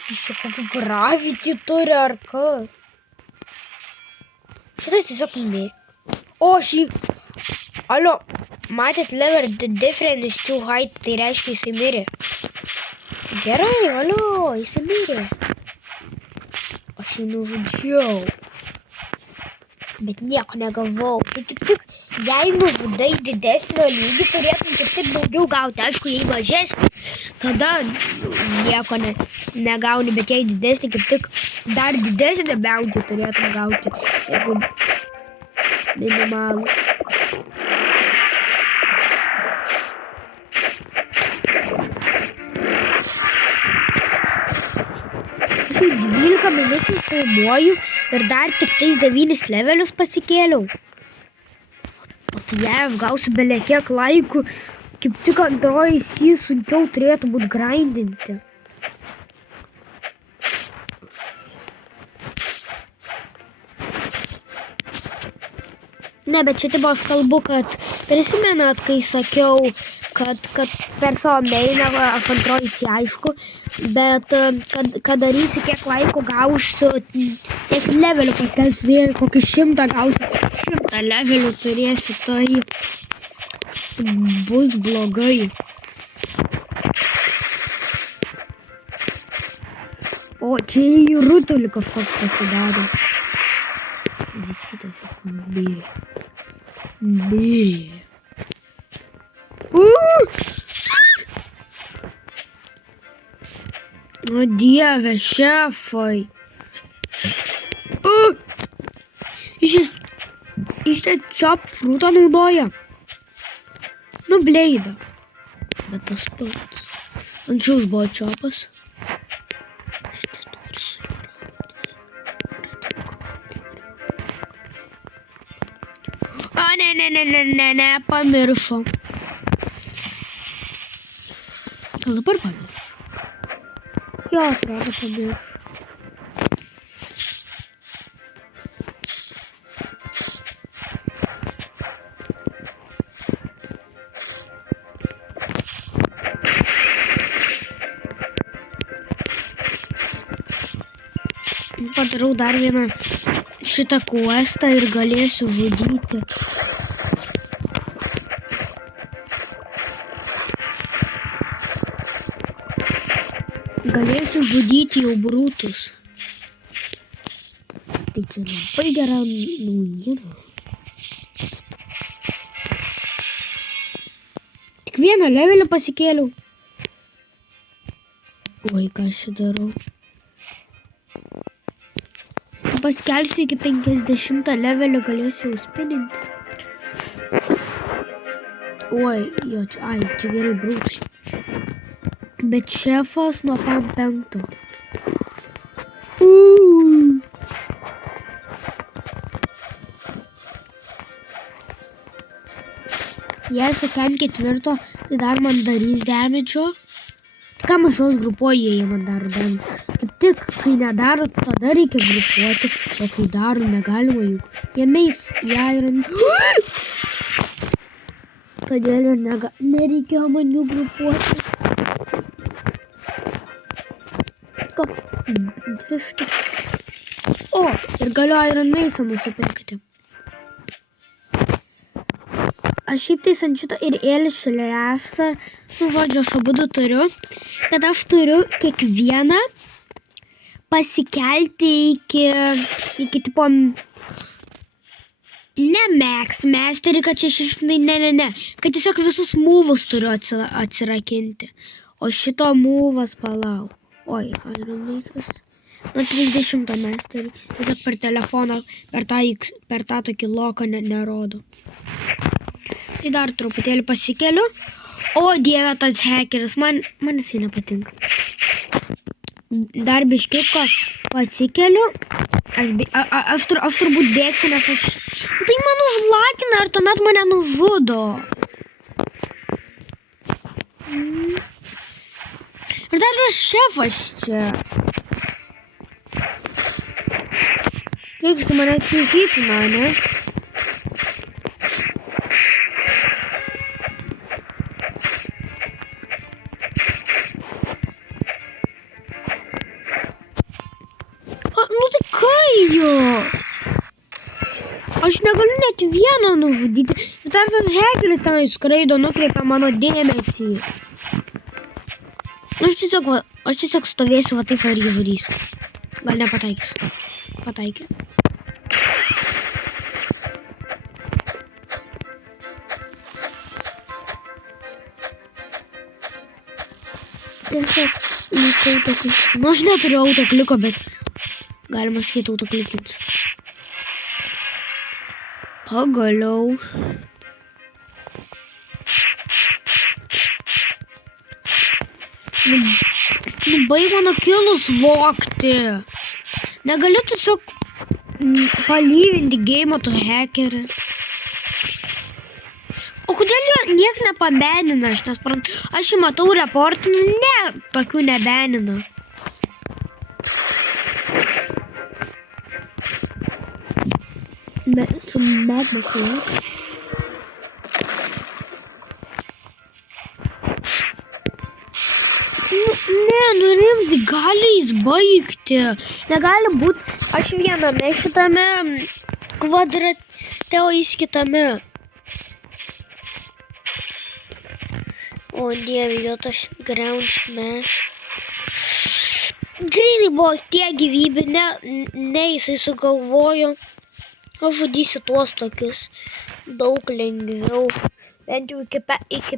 Jis čia kokį gravity turi ar kas? Šitas tiesiog mirė. O šį... Alio, matėt lever the difference is too high, tai reiškia jisai mirė. Gerai, alio, jisai mirė. Aš jį nužudžiau. Bet nieko negavau. Tai tik jei nužudai didesnio lygį, turėtum tik daugiau gauti. Aišku, jei mažesnį, tada nieko negauni, bet jei didesnį, kaip tik dar didesnį bounty turėtum gauti. Jeigu minimalų. Aš 12 minučių filmuoju ir dar tik 9 levelius pasikėliau. O tai jei aš gausiu bele kiek laikų, kaip tik antroji jį sunkiau turėtų būti grindinti. Ne, bet čia taip aš kalbu, kad prisimenat, kai sakiau, kad per savo mainą aš antroji aišku, bet kad darysi kiek laiko gausiu, tiek levelių paskelsiu, kokį 100 gausiu, 100 levelių turėsiu, tai bus blogai. O čia į rutulį kažkoks pasidarė. Visi tiesiog mirė. Mirė. O dieve, šefai. Iš čia chop fruitą naudoja. Nu, bleidą. Bet tas pats. Anksčiau buvo chopas. O, ne, pamiršau. Gal dabar pamiršau? Jo, atrodo pamiršau. Padarau dar vieną šitą questą ir galėsiu žudyti. Galėsiu žudyti jau Brutus. Tai čia labai gera naujiena. Tik vieną levelį pasikėliau. Oi, ką aš čia darau? Paskelbsiu iki 50 levelio galėsiu jau spininti. Oi, jo, čia gerai brūtai. Bet šefas nuo 5. Jei šokiam 4, tai dar man darys damidžio. Kam aš jos grupuoju, jie man daro damidžio. Kaip tik, kai nedaro, tada reikia grupuoti, o kai daro, negalima juk. Jiemeis, Iron. Kodėl ir nereikėjo man jų grupuoti. Ko? 2 štai. O, ir galiu Iron Mace'ą nusipirkti. Aš šiaip tais ant šito ir Elšlesą, žodžiu, aš abudu turiu, bet aš turiu kiekvieną pasikelti iki tipo, ne Max Masterį, kad čia 600, ne, kad tiesiog visus mūvus turiu atsirakinti, o šito mūvas palauk. Oi, Iron Mace'as. Nuo 30 Masterį, tiesiog per telefoną, per tą tokį loką nerodo. Tai dar truputėlį pasikeliu. O, dieve, tas hackeris. Man jisai nepatinka. Dar biškiuką pasikeliu. Aš turbūt bėgsiu, nes aš... Tai man užlakina ir tuomet mane nužudo. Ir dar tas šefas čia. Kiek tu mane atsihypina, ne? Aš negaliu net vieną nužudyti. Ir tas hackeris tenai skraido, nukreipia mano dėmesį. Aš tiesiog stovėsiu, va taip ir jį žudysiu. Gal nepataikys. Pataikė. Tiesiog autokliką. Nu, aš neturiu autokliko, bet galima sakyti autoklikinti. Pagaliau. Baig mano kilus vogti. Negaliu tiesiog palyvinti geimo to hackerį. O kodėl jo nieks nepabenina, aš nesprantu. Aš jį matau reportinu, ne, tokių nebenina. Su magma flood. Ne, nurimti, gali jis baigti. Negali būti, aš viename šitame kvadrate, o jis kitame. O dieve, jo tas ground smash. Greitai buvo tiek gyvybių, ne jisai sugalvojo. Aš žudysiu tuos tokius daug lengviau. Bent jau iki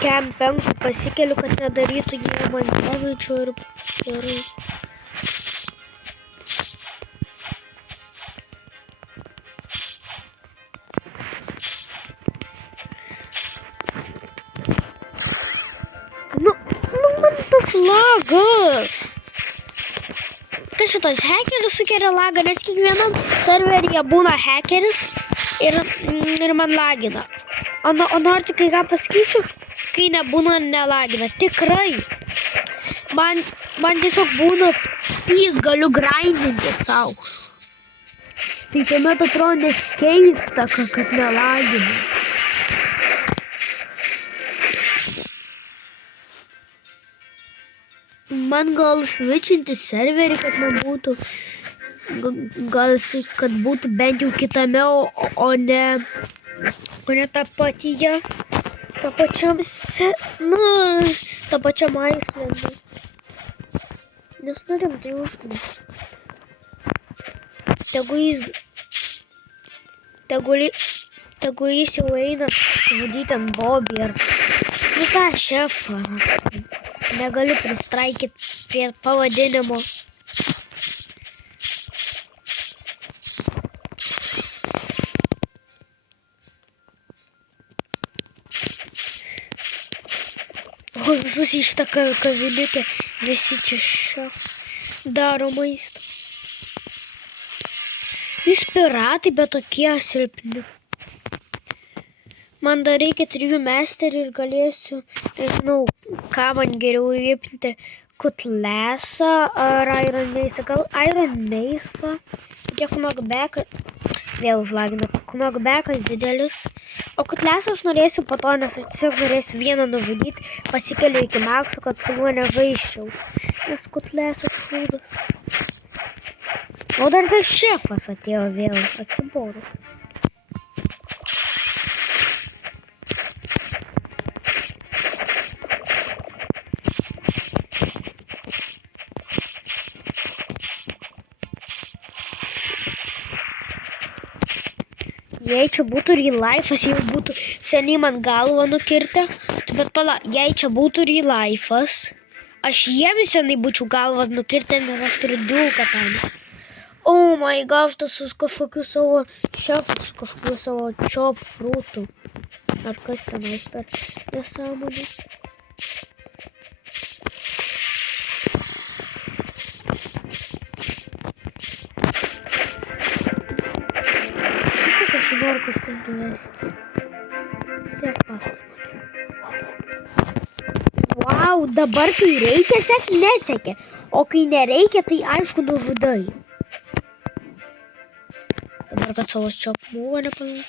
kem 5 pasikeliu, kad nedarytų jie man damidžio ir gerai. Nu, man tas lagas. Tai šitas hackeris sukelia lagą, nes kiekvienam serveryje būna hackeris ir man lagina. O nors tik kai ką pasakysiu, kai nebūna nelagina. Tikrai. Man tiesiog būna, jis galiu grindinti savo. Tai tuomet atrodo net keista, kad nelagina. Man gal switchinti serverį, kad nebūtų, gal kad būtų bent jau kitame, o ne ta patyje, ta pačiam Iceland'e. Nes rimtai užmuš. Tegu jis jau eina žudyti ant Bobby ar tą šefą. Negaliu pristraikyti prie pavadinimo. O visus į šitą kavinikę, visi čia šef daro maistą. Jūs piratai, bet tokie silpni. Man dar reikia 3 mesterių ir galėsiu, nežinau, ką man geriau įpinti. Kutlesą ar Iron Mace'ą. Gal Iron Mace'ą. Kiek knockbackas. Vėl užlagina. Knockbackas didelis. O kutlesą aš norėsiu po to, nes aš tiesiog norėsiu vieną nužudyti. Pasikeliu iki makso, kad su juo nežaisčiau. Nes kutlesas šūdas. O dar tas šefas atėjo vėl. Atsibodo. Jei čia būtų real life'as, jau būtų seniai man galvą nukirtę. Bet pala, jei čia būtų real life'as, aš jiems senai būčiau galvas nukirtę, nes aš turiu 2 katanų. Oh my gosh, tas su kažkokiu savo šefas, kažkokiu savo chop fruitų. Ar kas tenais per nesąmonė. Aš noriu kažkur nuvesti. Sek paskui. Wow, dabar kai reikia sek, nesekė. O kai nereikia, tai aišku nužudai. Dabar kad savo chop mūvo nepanaudoju.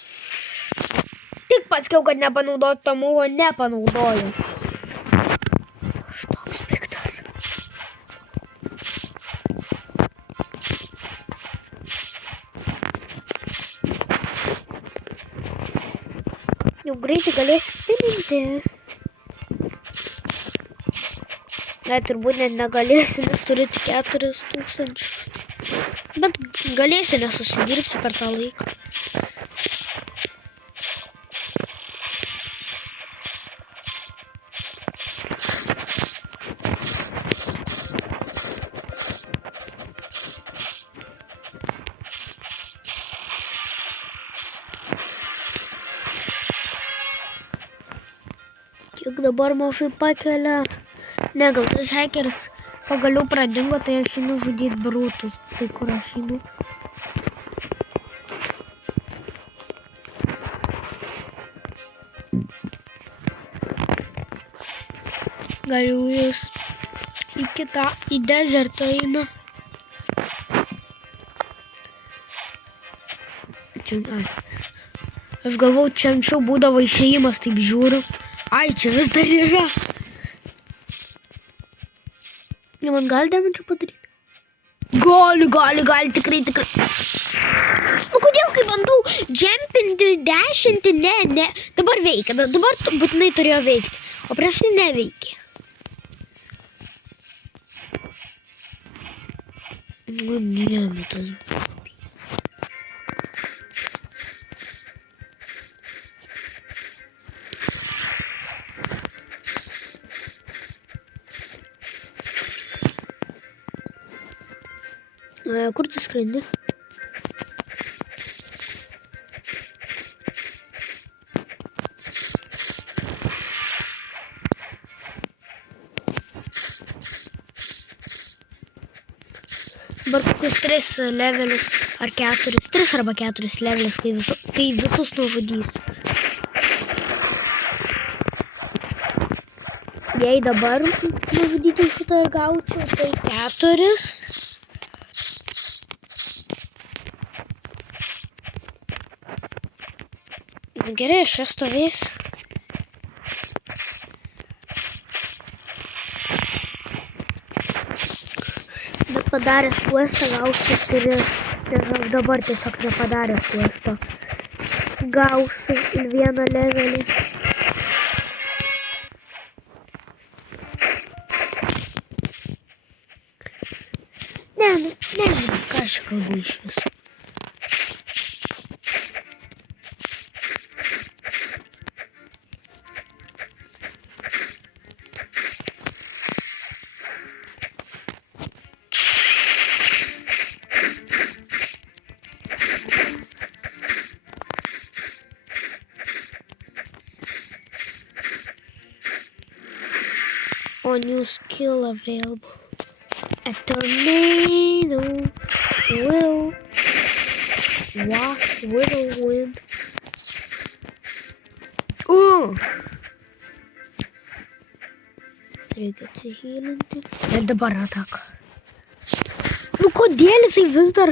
Tik pasakiau, kad nepanaudot to mūvo, nepanaudoju. Aš toks piktas. Jau greitai galėsiu spininti. Ne, turbūt net negalėsiu, nes turiu tik 4000. Bet galėsiu, nes susidirbsiu per tą laiką. Kiek dabar mažai pakelia. Ne, gal tas hackeris pagaliau pradingo, tai aš einu žudyti brutus. Tai kur aš einu? Gal jau jis į dezertą eina. Aš galvau, čia anksčiau būdavo išėjimas, taip žiūriu. Ai, čia vis dar yra. Man gali damage padaryti? Gali, tikrai. Nu, kodėl, kai bandau jumpinti, dešinti, ne. Dabar veikia, dabar būtinai turėjo veikti. O prieš tai neveikė. Nu, ne, tas... Kur tu skrendi? Dabar kokius 3 levelius ar 4, 3 arba 4 levelius, kai visus nužudys. Jei dabar nužudyčiau šitą ir gaučiau, tai 4. Gerai, aš čia stovės. Bet padaręs questą gausiu 3. Nes aš dabar tiesiog nepadaręs questą. Gausiu ir 1 levelį. Nežinau, ką aš kalbu iš viso. O new skill available. A tornado will win. Reikia atsihylinti. Ir dabar ataka. Nu kodėl jisai vis dar...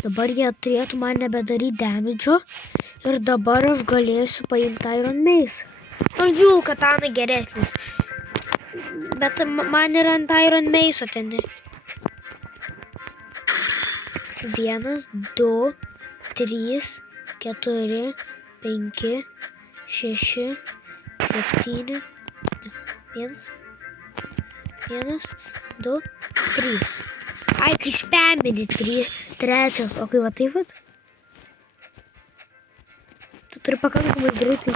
Dabar jie turėtų man nebedaryti damage'o ir dabar aš galėsiu paimti Iron Mace. Nors Dual Katana geresnis. Bet man yra ant Iron Mace'o ten. 1, 2, 3, 4, 5, 6, 7. 1, 2, 3. Ai, kai spamini 3, o kai va taip vat. Tu turi pakankamai greitai.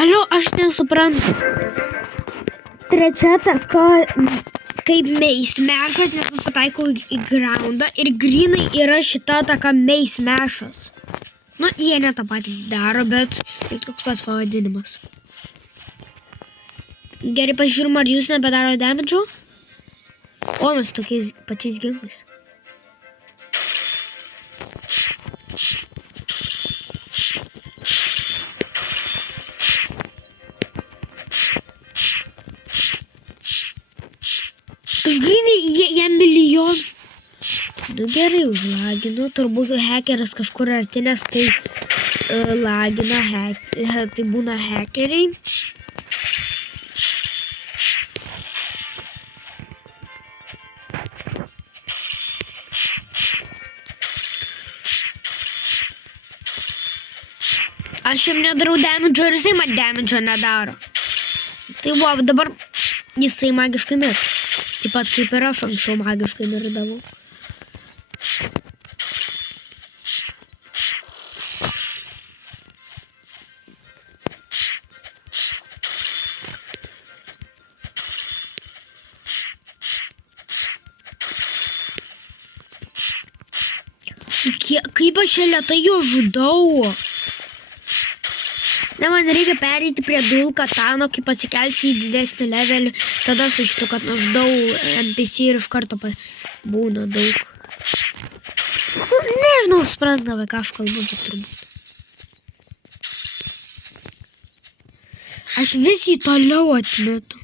Alio, aš nesuprantu. Trečia ataka, kaip Mace Mash'as, nes aš pataikau į groundą ir grinai yra šita ataka Mace Mash'as. Nu, jie ne tą patį daro, bet toks pats pavadinimas. Gerai, pažiūrim, ar jūs nebedaro damage'o? O, mes tokiais pačiais ginklais. Kažkaip jie milijonų. Nu gerai, užlaginu. Turbūt hackeris kažkur artinės, kai lagina, tai būna hackeriai. Aš jam nedarau damage'o ir jisai man damage'o nedaro. Tai buvo, dabar jisai magiškai mirs. Taip pat kaip ir aš anksčiau magiškai mirdavau. Kaip aš čia lėtai jo žudau? Ne, man reikia pereiti prie Dual Katano, kai pasikelsiu į didesnį levelį, tada su šitu, kad nužudau NPC ir iš karto būna daug. Nu, nežinau, suprantame, ką aš kalbu, bet turbūt. Aš vis jį toliau atmetu.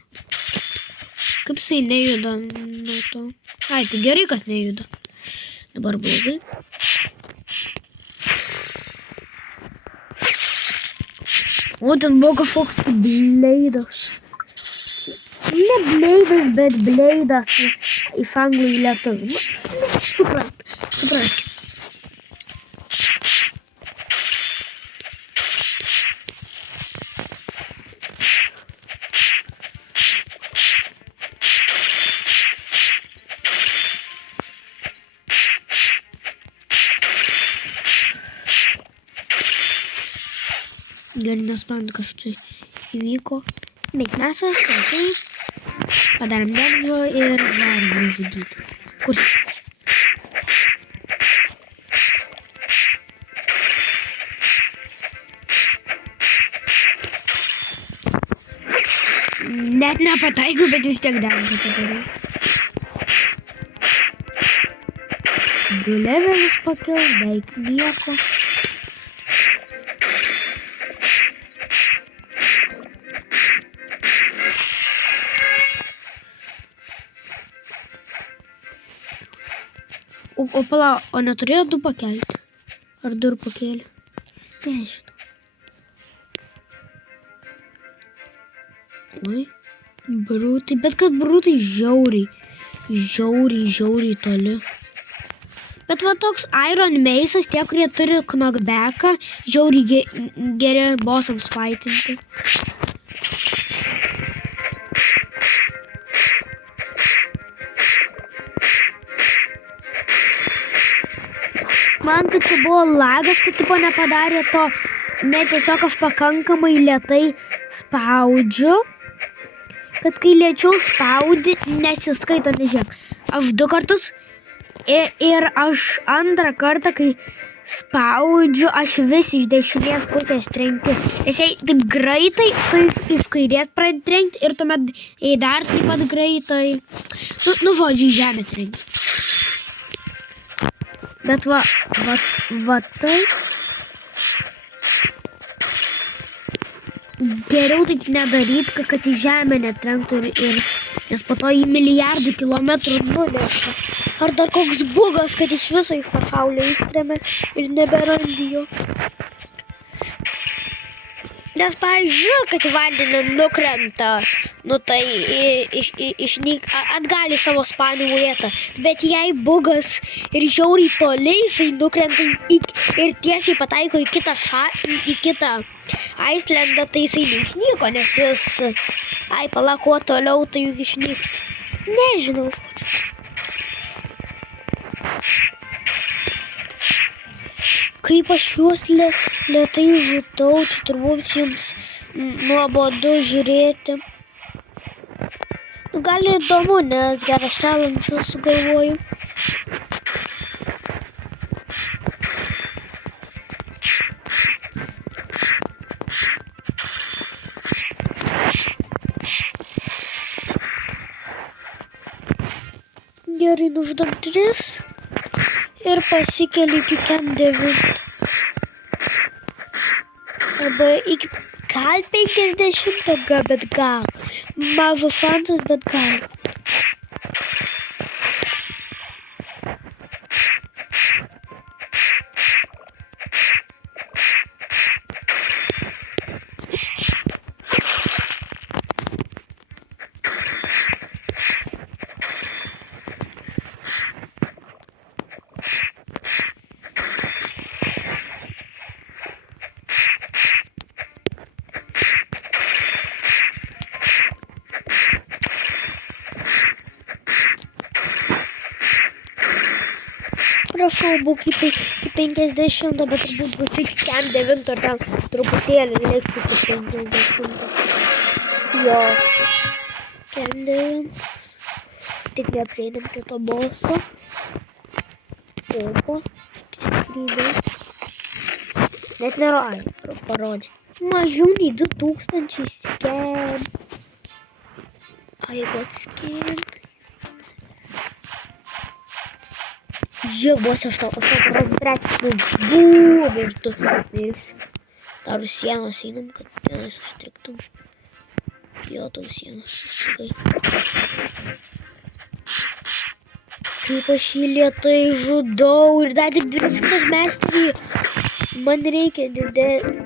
Kaip jisai nejuda nuo to? Ai, tai gerai, kad nejuda. Dabar blogai. O, ten buvo kažkoks bleidas. Ne bleidas, bet bleidas iš anglų į lietuvių. Supraskit. Gerai, nesuprantu, kas čia įvyko. Bet mes tai padarėm damage'o ir varom nužudyti. Kur? Net nepataikau, bet vis tiek damage'o padariau. 2 levelius pakėl, beveik nieko. O pala, o neturėjo 2 pakelti? Ar 2 pakėlė? Nežinau. Oi, brutai, bet kad brutai žiauriai toli. Bet va toks Iron Mace'as, tie, kurie turi knockbacką, žiauriai geri bossams fightinti. man, kad čia buvo lagas, kad tipo nepadarė to, ne tiesiog aš pakankamai lėtai spaudžiu, kad kai lėčiau spaudi, nesiskaito, nežiūrėk. Aš 2 kartus ir aš antrą kartą, kai spaudžiu, aš vis iš dešinės pusės trenkiu. Nes jei taip greitai, tai iš kairės pradedi trenkti ir tuomet jei dar taip pat greitai. Nu žodžiu, žemė trenkia. Bet va tai. Geriau taip nedaryt, kad į žemę netrenktų nes po to į milijardų kilometrų nuneša. Ar dar koks bugas, kad iš viso iš pasaulio ištrėmė ir neberandi jo. Nes, pavyzdžiui, kad į vandenį nukrenta, nu tai atgali savo spanų vietą. Bet jei bugas ir žiauriai toliai jisai nukrenta ir tiesiai pataiko į kitą Aislendą, tai jisai neišnyko, nes jis, pala, kuo toliau, tai juk išnyksta. Nežinau. Kaip aš juos lėtai žudau, tai turbūt jums nuobodu žiūrėti. Nu, gal įdomu, nes gerą challenge sugalvoju. Gerai, nužudom 3 ir pasikeliu iki Kem 9. Arba iki gal 50, bet gal. Mažas šansas, bet gal. Prašau, būk iki 50, bet turbūt bus iki Kem 9 ar ten truputėlį liks iki 50. Jo. Kem 9. Tik neprieinam prie to boso. Opa. Apsikrydė. Net nėra, parodė. Mažiau nei 2000 skem. I got scammed. Jėgos aš to registracijos būm ir tu mirksi. Dar sienos einam, kad tenais užstriktum. Jo, tau sienos sustrigai. Kaip aš jį lėtai žudau ir dar tik 200 mestrį. Man reikia didėti.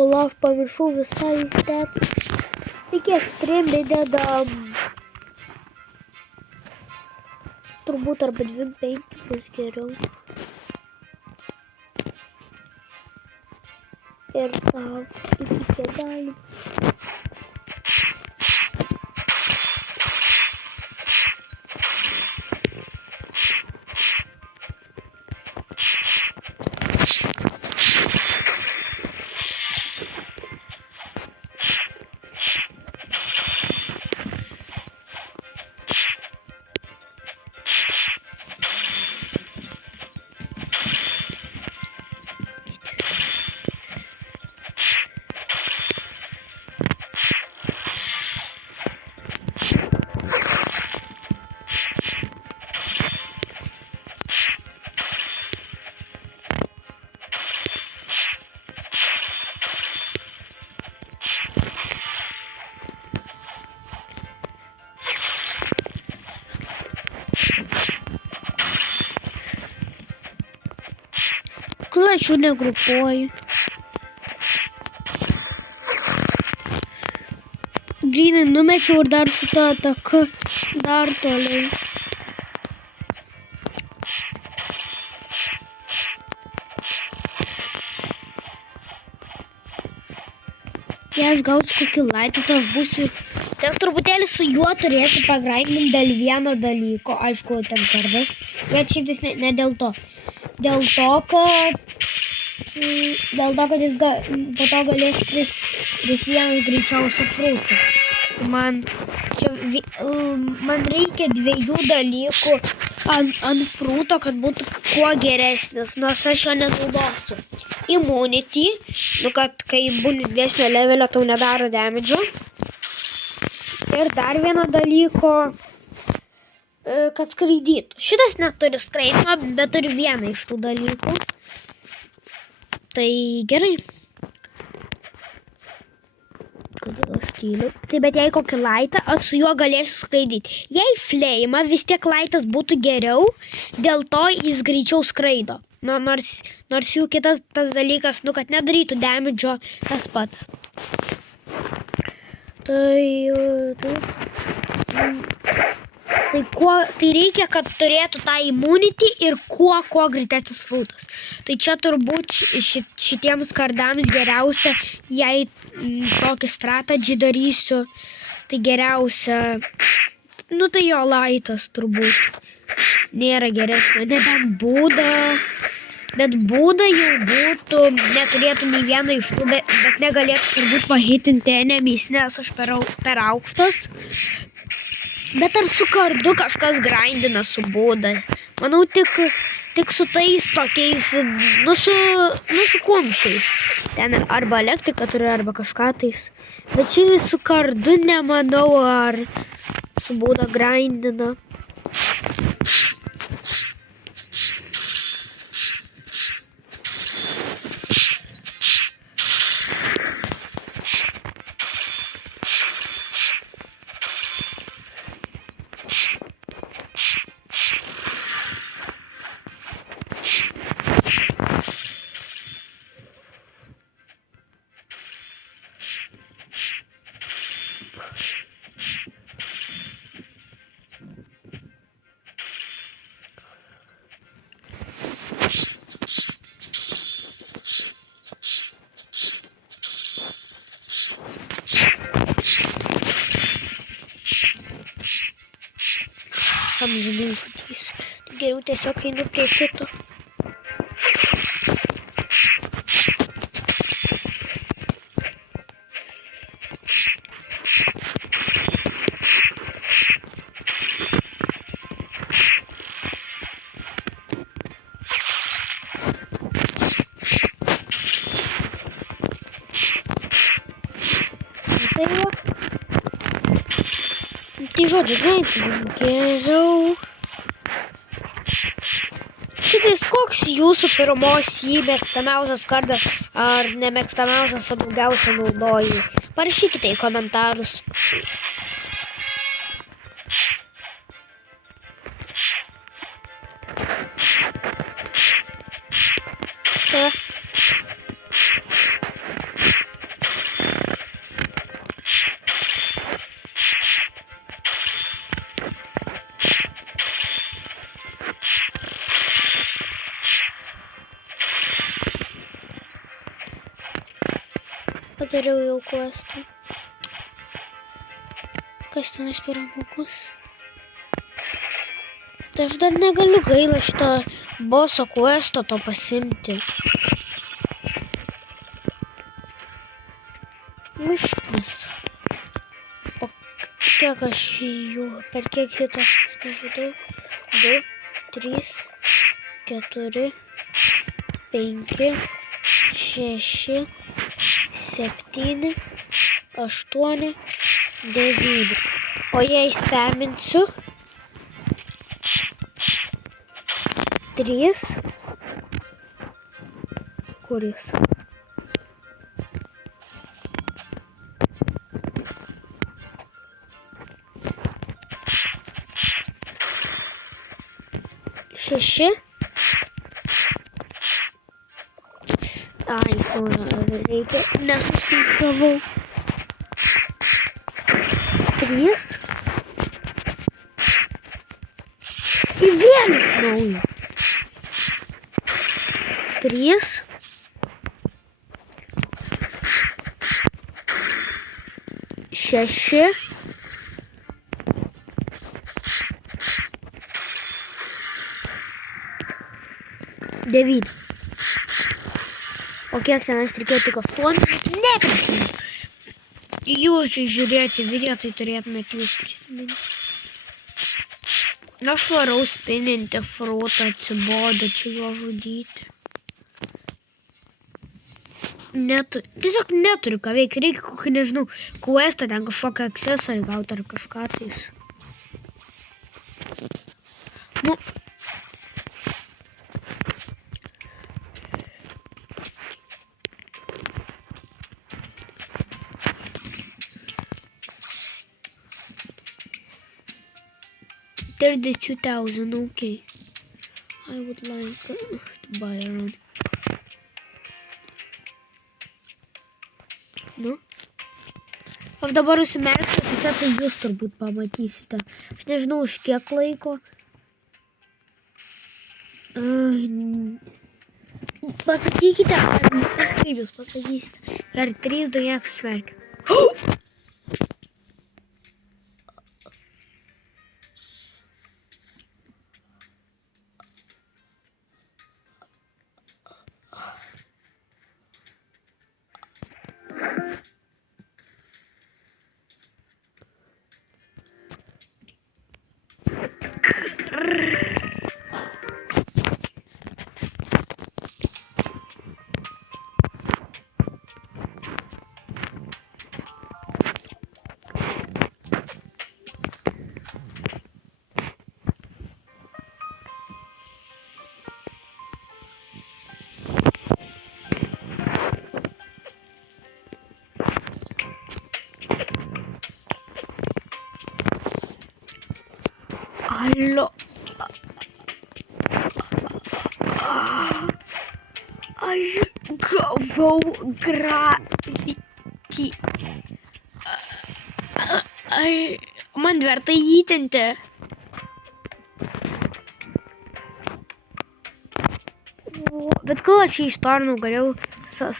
Palauk, pamiršau visai įstetus. Iki ekstremai dedam. Turbūt arba 25 bus geriau. Ir ką, iki kiek galim. Kodėl aš jų negrupuoju? Grynai numečiau ir dar su ta ataka dar toliau. Jei aš gausiu kokį laitą, tai aš būsiu... Tai aš truputėlį su juo turėsiu pagrindinti dėl vieno dalyko. Aišku, ten kardas. Bet šiaip tais ne dėl to. Dėl to, kad jis po to galės skristi vienas greičiausių frutų. Man reikia dviejų dalykų ant fruto, kad būtų kuo geresnis, nors aš jo nenaudosiu. Immunity, kad kai būni didesnio levelio, tau nedaro damage. Ir dar vieno dalyko, kad skraidytų. Šitas neturi skraidymą, bet turi vieną iš tų dalykų. Tai gerai. Kodėl aš tyliu? Tai bet jei kokį laitą, aš su juo galėsiu skraidyti. Jei flame'ą, vis tiek laitas būtų geriau, dėl to jis greičiau skraido. Nors jų kitas tas dalykas, kad nedarytų damage tas pats. Tai reikia, kad turėtų tą immunity ir kuo greitesnis frutas. Tai čia turbūt šitiems kardams geriausia, jei tokį strategy darysiu, tai geriausia, tai jo laitas turbūt. Nėra geresnio, nebent būda, bet būda jau būtų, neturėtų nei vieną iš tų, bet negalėtų turbūt pahitinti enemies, nes aš per aukštas. Bet ar su kardu kažkas grindina su būda? Manau, tik su tais tokiais, su kumščiais. Ten arba elektrika turi, arba kažką tais. Bet čia su kardu nemanau, ar su būda grindina. Amžinai žudysiu. Geriau tiesiog einu prie kito. Tai žodžiu, geriau. Šitais koks jūsų pirmos mėgstamiausias kardas ar nemėgstamiausias, o daugiausia naudoji? Parašykite į komentarus. Tai va. Padariau jau questą. Kas tenais per žmogus? Tai aš dar negaliu, gaila šito boso questo to pasimti. Miškis. O kiek aš jų, per kiek hito nužudau? 2, 3, 4, 5, 6, 7, 8, 9. O jei spaminsiu 3. Kuris? Ai, iš naujo reikia. Nesuskaičiavau. 3. Ir vėl iš naujo. 3. 6. 9. O kiek tenais reikėjo tik 8? Neprisimenu. Jūs žiūrėjote video, tai turėtumėte jūs prisiminti. Aš varau spininti frutą, atsibodo čia jo žudyti. Tiesiog neturiu ką veikti, reikia kokį, nežinau, questą, ten kažkokią aksesorį gauti ar kažką tais. Nu. There's the 2000, okay. I would like to buy around. Nu. Aš dabar užsimerksiu, visą tai jūs turbūt pamatysite. Aš nežinau, už kiek laiko. Pasakykite, kaip jūs pasakysite. Ar 3, 2, 1 užsimerkiu. Allo. Aš gavau grafiti. Man verta įtinti. Bet kol aš ištornau, galėjau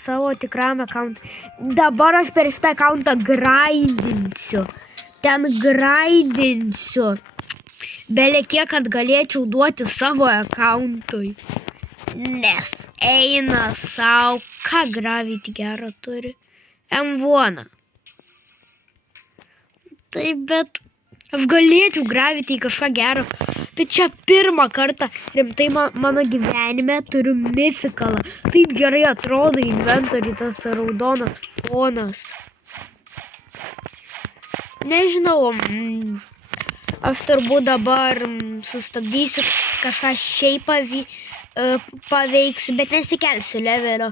savo tikram accountą. Dabar aš per šitą accountą grindinsiu. Ten grindinsiu. Belie kiek, kad galėčiau duoti savo accountui. Nes eina sau, ką Gravity gerą turi. M1. Taip, bet aš galėčiau Gravity kažką gero. Bet čia pirmą kartą rimtai mano gyvenime turiu Mythicalą. Taip gerai atrodo inventoriui tas raudonas fonas. Nežinau. Aš turbūt dabar sustabdysiu, kažką šiaip paveiksiu, bet nesikelsiu levelio.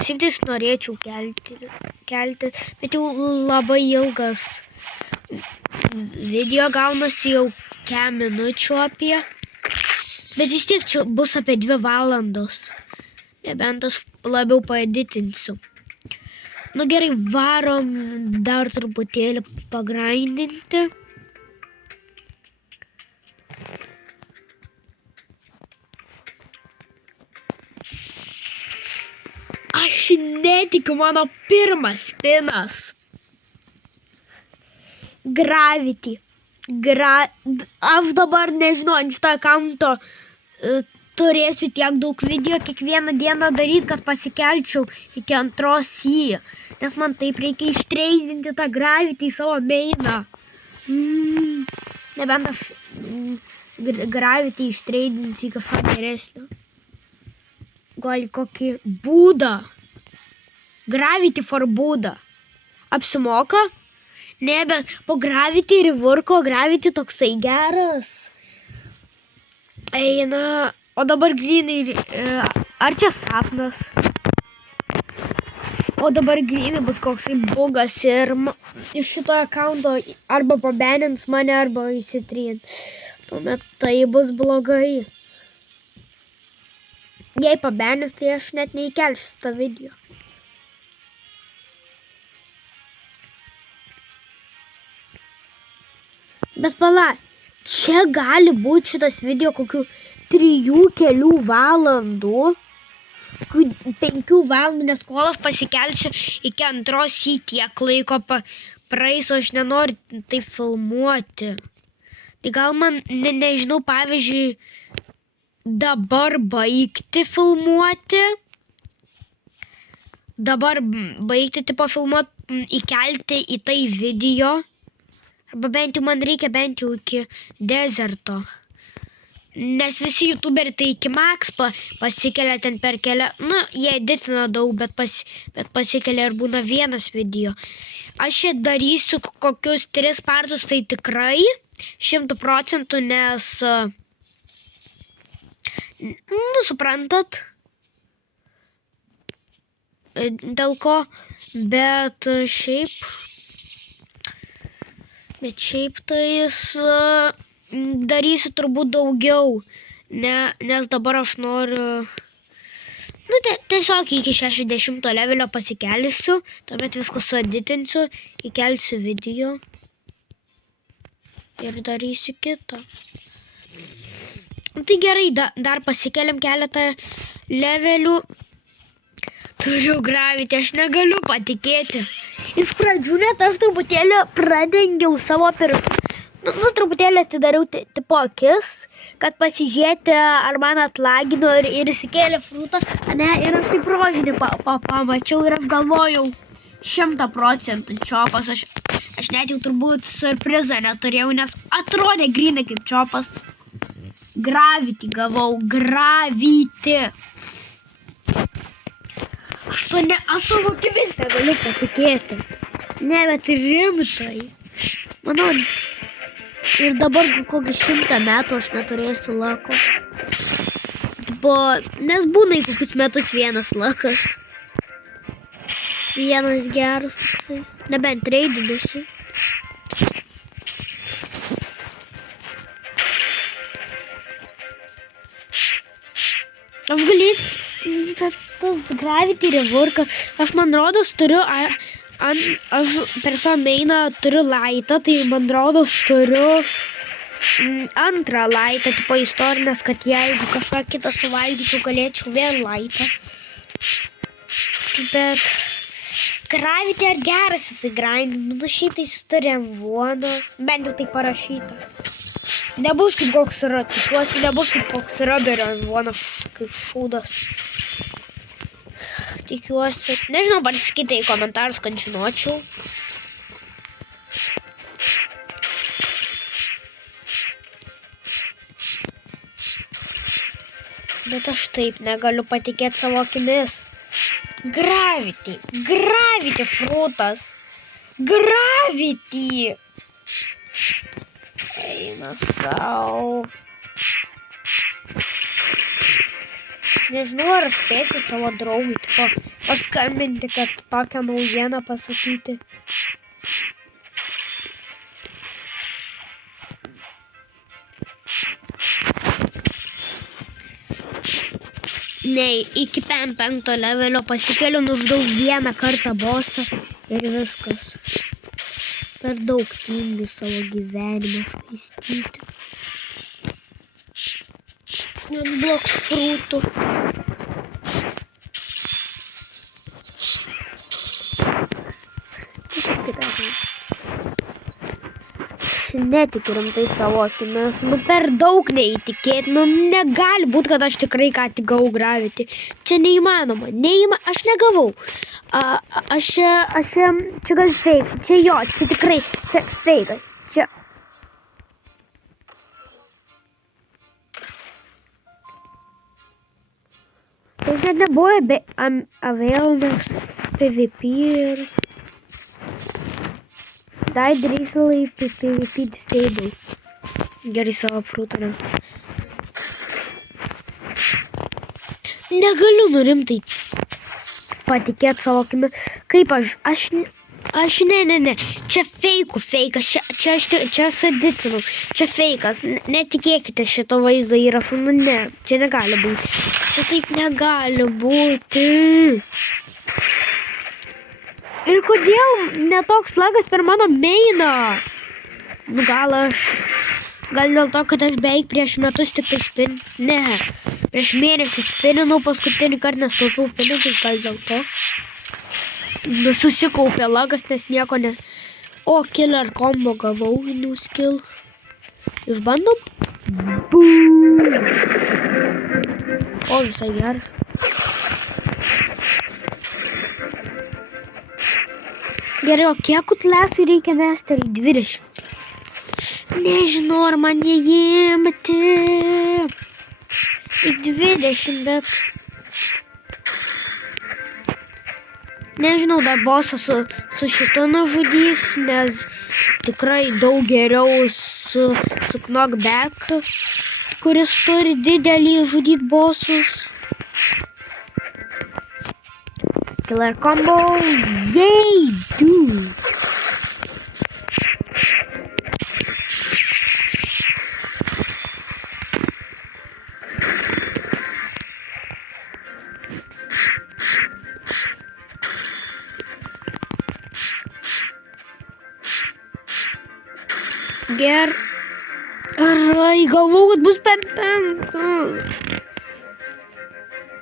Šiaip tai norėčiau kelti, bet jau labai ilgas video gaunasi jau minučių apie. Bet vis tiek čia bus apie 2 valandos. Nebent aš labiau paeditinsiu. Nu gerai, varom dar truputėlį pagrindinti. Aš netikiu, mano pirmas spinas. Gravity. Aš dabar nežinau, ant šitą accounto turėsiu tiek daug video kiekvieną dieną daryti, kad pasikelčiau iki 2. Nes man taip reikia ištreidinti tą Gravity savo mainą. Nebent aš Gravity ištreidinsiu į kažką geresnio. Gal kokį būdą. Gravity for būdą. Apsimoka? Ne, bet po Gravity Reworko Gravity toksai geras. Eina. O dabar grynai. Ar čia sapnas? O dabar grynai bus koksai bugas ir iš šito accounto arba pabenins mane, arba įsitrint. Tuomet tai bus blogai. Jei pabenis, tai aš net neįkelsiu šitą video. Bet pala, čia gali būti šitas video kokių 3-4 valandų. 5 valandų, nes kol aš pasikelsiu iki 2 tiek laiko praeis, aš nenoriu tai filmuoti. Tai gal man, nežinau, pavyzdžiui, dabar baigti filmuoti. Dabar baigti, tipo, filmuoti, įkelti į tai video. Arba bent jau man reikia bent jau iki dezerto. Nes visi youtuberiai tai iki max pasikelia ten per kelią. Nu, jie editina daug, bet pasikelia ir būna vienas video. Aš čia darysiu kokius 3 partus, tai tikrai 100%, nes... Nu, suprantat. Dėl ko, bet šiaip tai jis darysiu turbūt daugiau, nes dabar aš noriu, nu, tiesiog iki 60 levelio pasikelsiu, tuomet viską sueditinsiu, įkelsiu video ir darysiu kitą. Tai gerai, dar pasikeliam keletą levelių. Turiu gravity, aš negaliu patikėti. Iš pradžių net aš truputėlį pradengiau savo pirštus. Nu, truputėlį atidariau tipo akis, kad pasižiūrėti, ar man atlagino ir įsikėlė frutą. Ne, ir aš taip rožinį pamačiau ir aš galvojau 100% čiopas. Aš net jau turbūt surprizą neturėjau, nes atrodė grynai kaip čiopas. Gravity gavau, gravity. Aš savo akimis negaliu patikėti. Ne, bet rimtai. Manau, ir dabar kokį 100 metų aš neturėsiu lako. Tipo, nes būna į kokius metus vienas lakas. Vienas geras toksai. Nebent reidinusi. Aš galėtų, bet tas gravity reworką, aš man rodos turiu, aš per savo mainą turiu laitą, tai man rodos turiu antrą laitą, tipo istorinės, kad jeigu kažką kitą suvalgyčiau, galėčiau vėl laitą. Bet gravity ar geras jisai grindina, nu šiaip tai jis turi M1, bent jau tai parašyta. Nebus kaip koks yra, tikiuosi, nebus kaip koks Rubberio M1 kaip šūdas. Tikiuosi, nežinau, parašykite į komentarus, kad žinočiau. Bet aš taip negaliu patikėti savo akimis. Gravity frutas. Gravity. Eina sau. Aš nežinau, ar aš spėsiu savo draugui paskambinti, kad tokią naujieną pasakyti. Ne, iki 5 levelio pasikeliu, nužudau 1 kartą bossą ir viskas. Per daug tingiu savo gyvenimą švaistyti. Blok frutų. Netikiu rimtai savo akimis. Nu, per daug neįtikėti. Nu, negali būti, kad aš tikrai ką tik gavau gravity. Čia neįmanoma. Aš negavau. Čia gal fake. Čia jo, čia tikrai. Čia fake. Čia. Tai net nebuvo available PvP ir... Died recently PvP disable. Gerai savo frutą. Negaliu nurimtai patikėti savo akimi. Kaip aš Ne. Čia feikas. Čia aš editinau. Čia feikas. Netikėkite šito vaizdo įrašų. Nu ne. Čia negali būti. Čia taip negali būti. Ir kodėl netoks lagas per mano mainą? Nu gal dėl to, kad aš beveik prieš metus tik tai Ne. Prieš mėnesį spininau paskutinį kartą, nes taupiau pinigus, gal dėl to. Susikaupė lagas, nes nieko ne... O, killer combo gavau, new skill. Išbandom? O, visai gerai. Gerai, o kiek kutlesų reikia mesti? 20. Nežinau, ar man jie imti. Tik 20, bet... Nežinau, dar bosą su šitu nužudys, nes tikrai daug geriau su knockback, kuris turi didelį žudyt bosus. Killer combo, yay, dude! Gerai, galvau, kad bus 5.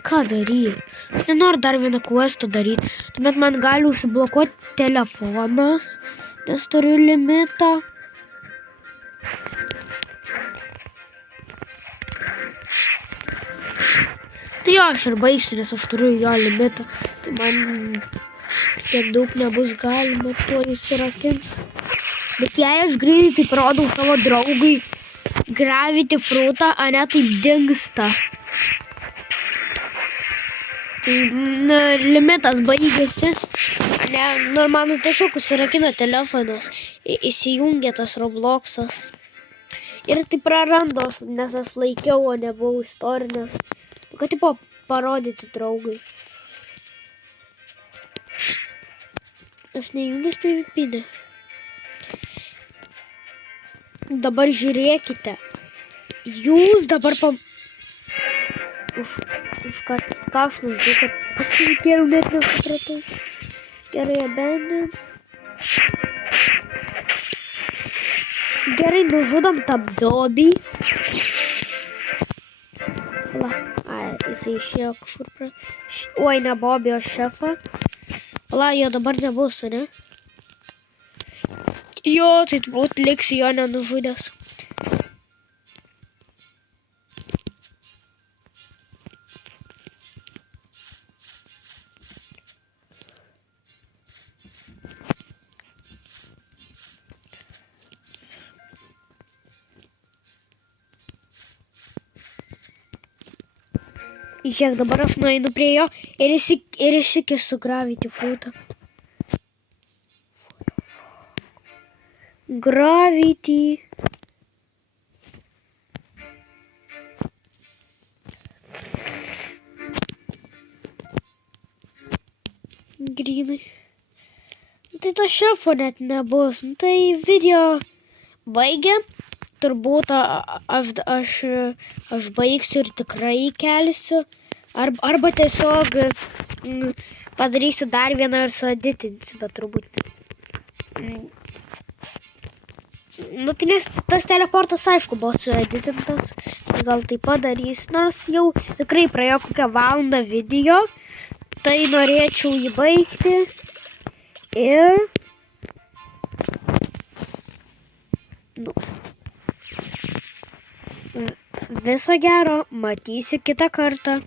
Ką daryti? Aš nenoriu dar vieną questą daryti. Tuomet man gali užsiblokuoti telefonas, nes turiu limitą. Tai jo, aš ir baigsiu, nes aš turiu jo limitą. Tai man tiek daug nebus galima tuo įsirakinti. Bet jei aš greitai taip rodau savo draugui Gravity Fruitą, ane, tai dingsta. Tai limitas baigėsi. Ne, man tiesiog užsirakina telefonas, įsijungia tas Robloxas. Ir tai prarandu, nes aš laikiau, o nebuvau istorinės. Kad tipo parodyti draugui. Aš nejungęs PvP, ne. Dabar žiūrėkite. Jūs dabar Už ką aš nužudžiau, kad pasikėliau, net nesupratau. Gerai, abandon. Gerai, nužudom tą Bobby. Pala, jisai išėjo kažkur Oi, ne Bobby, o šefą. Pala, jo dabar nebus, ne? Jo, tai turbūt liksi jo nenužudęs. Žiūrėk, dabar aš nueinu prie jo ir įsikišu Gravity Fruitą. Gravity. Grynai. Tai to šefo net nebus. Tai video baigė. Turbūt aš baigsiu ir tikrai kelsiu. Arba tiesiog padarysiu dar vieną ir sueditinsiu, bet turbūt. Nu, tai nes tas teleportas, aišku, buvo sueditintas. Tai gal tai padarys. Nors jau tikrai praėjo kokią valandą video. Tai norėčiau jį baigti. Ir... Viso gero, matysiu kitą kartą.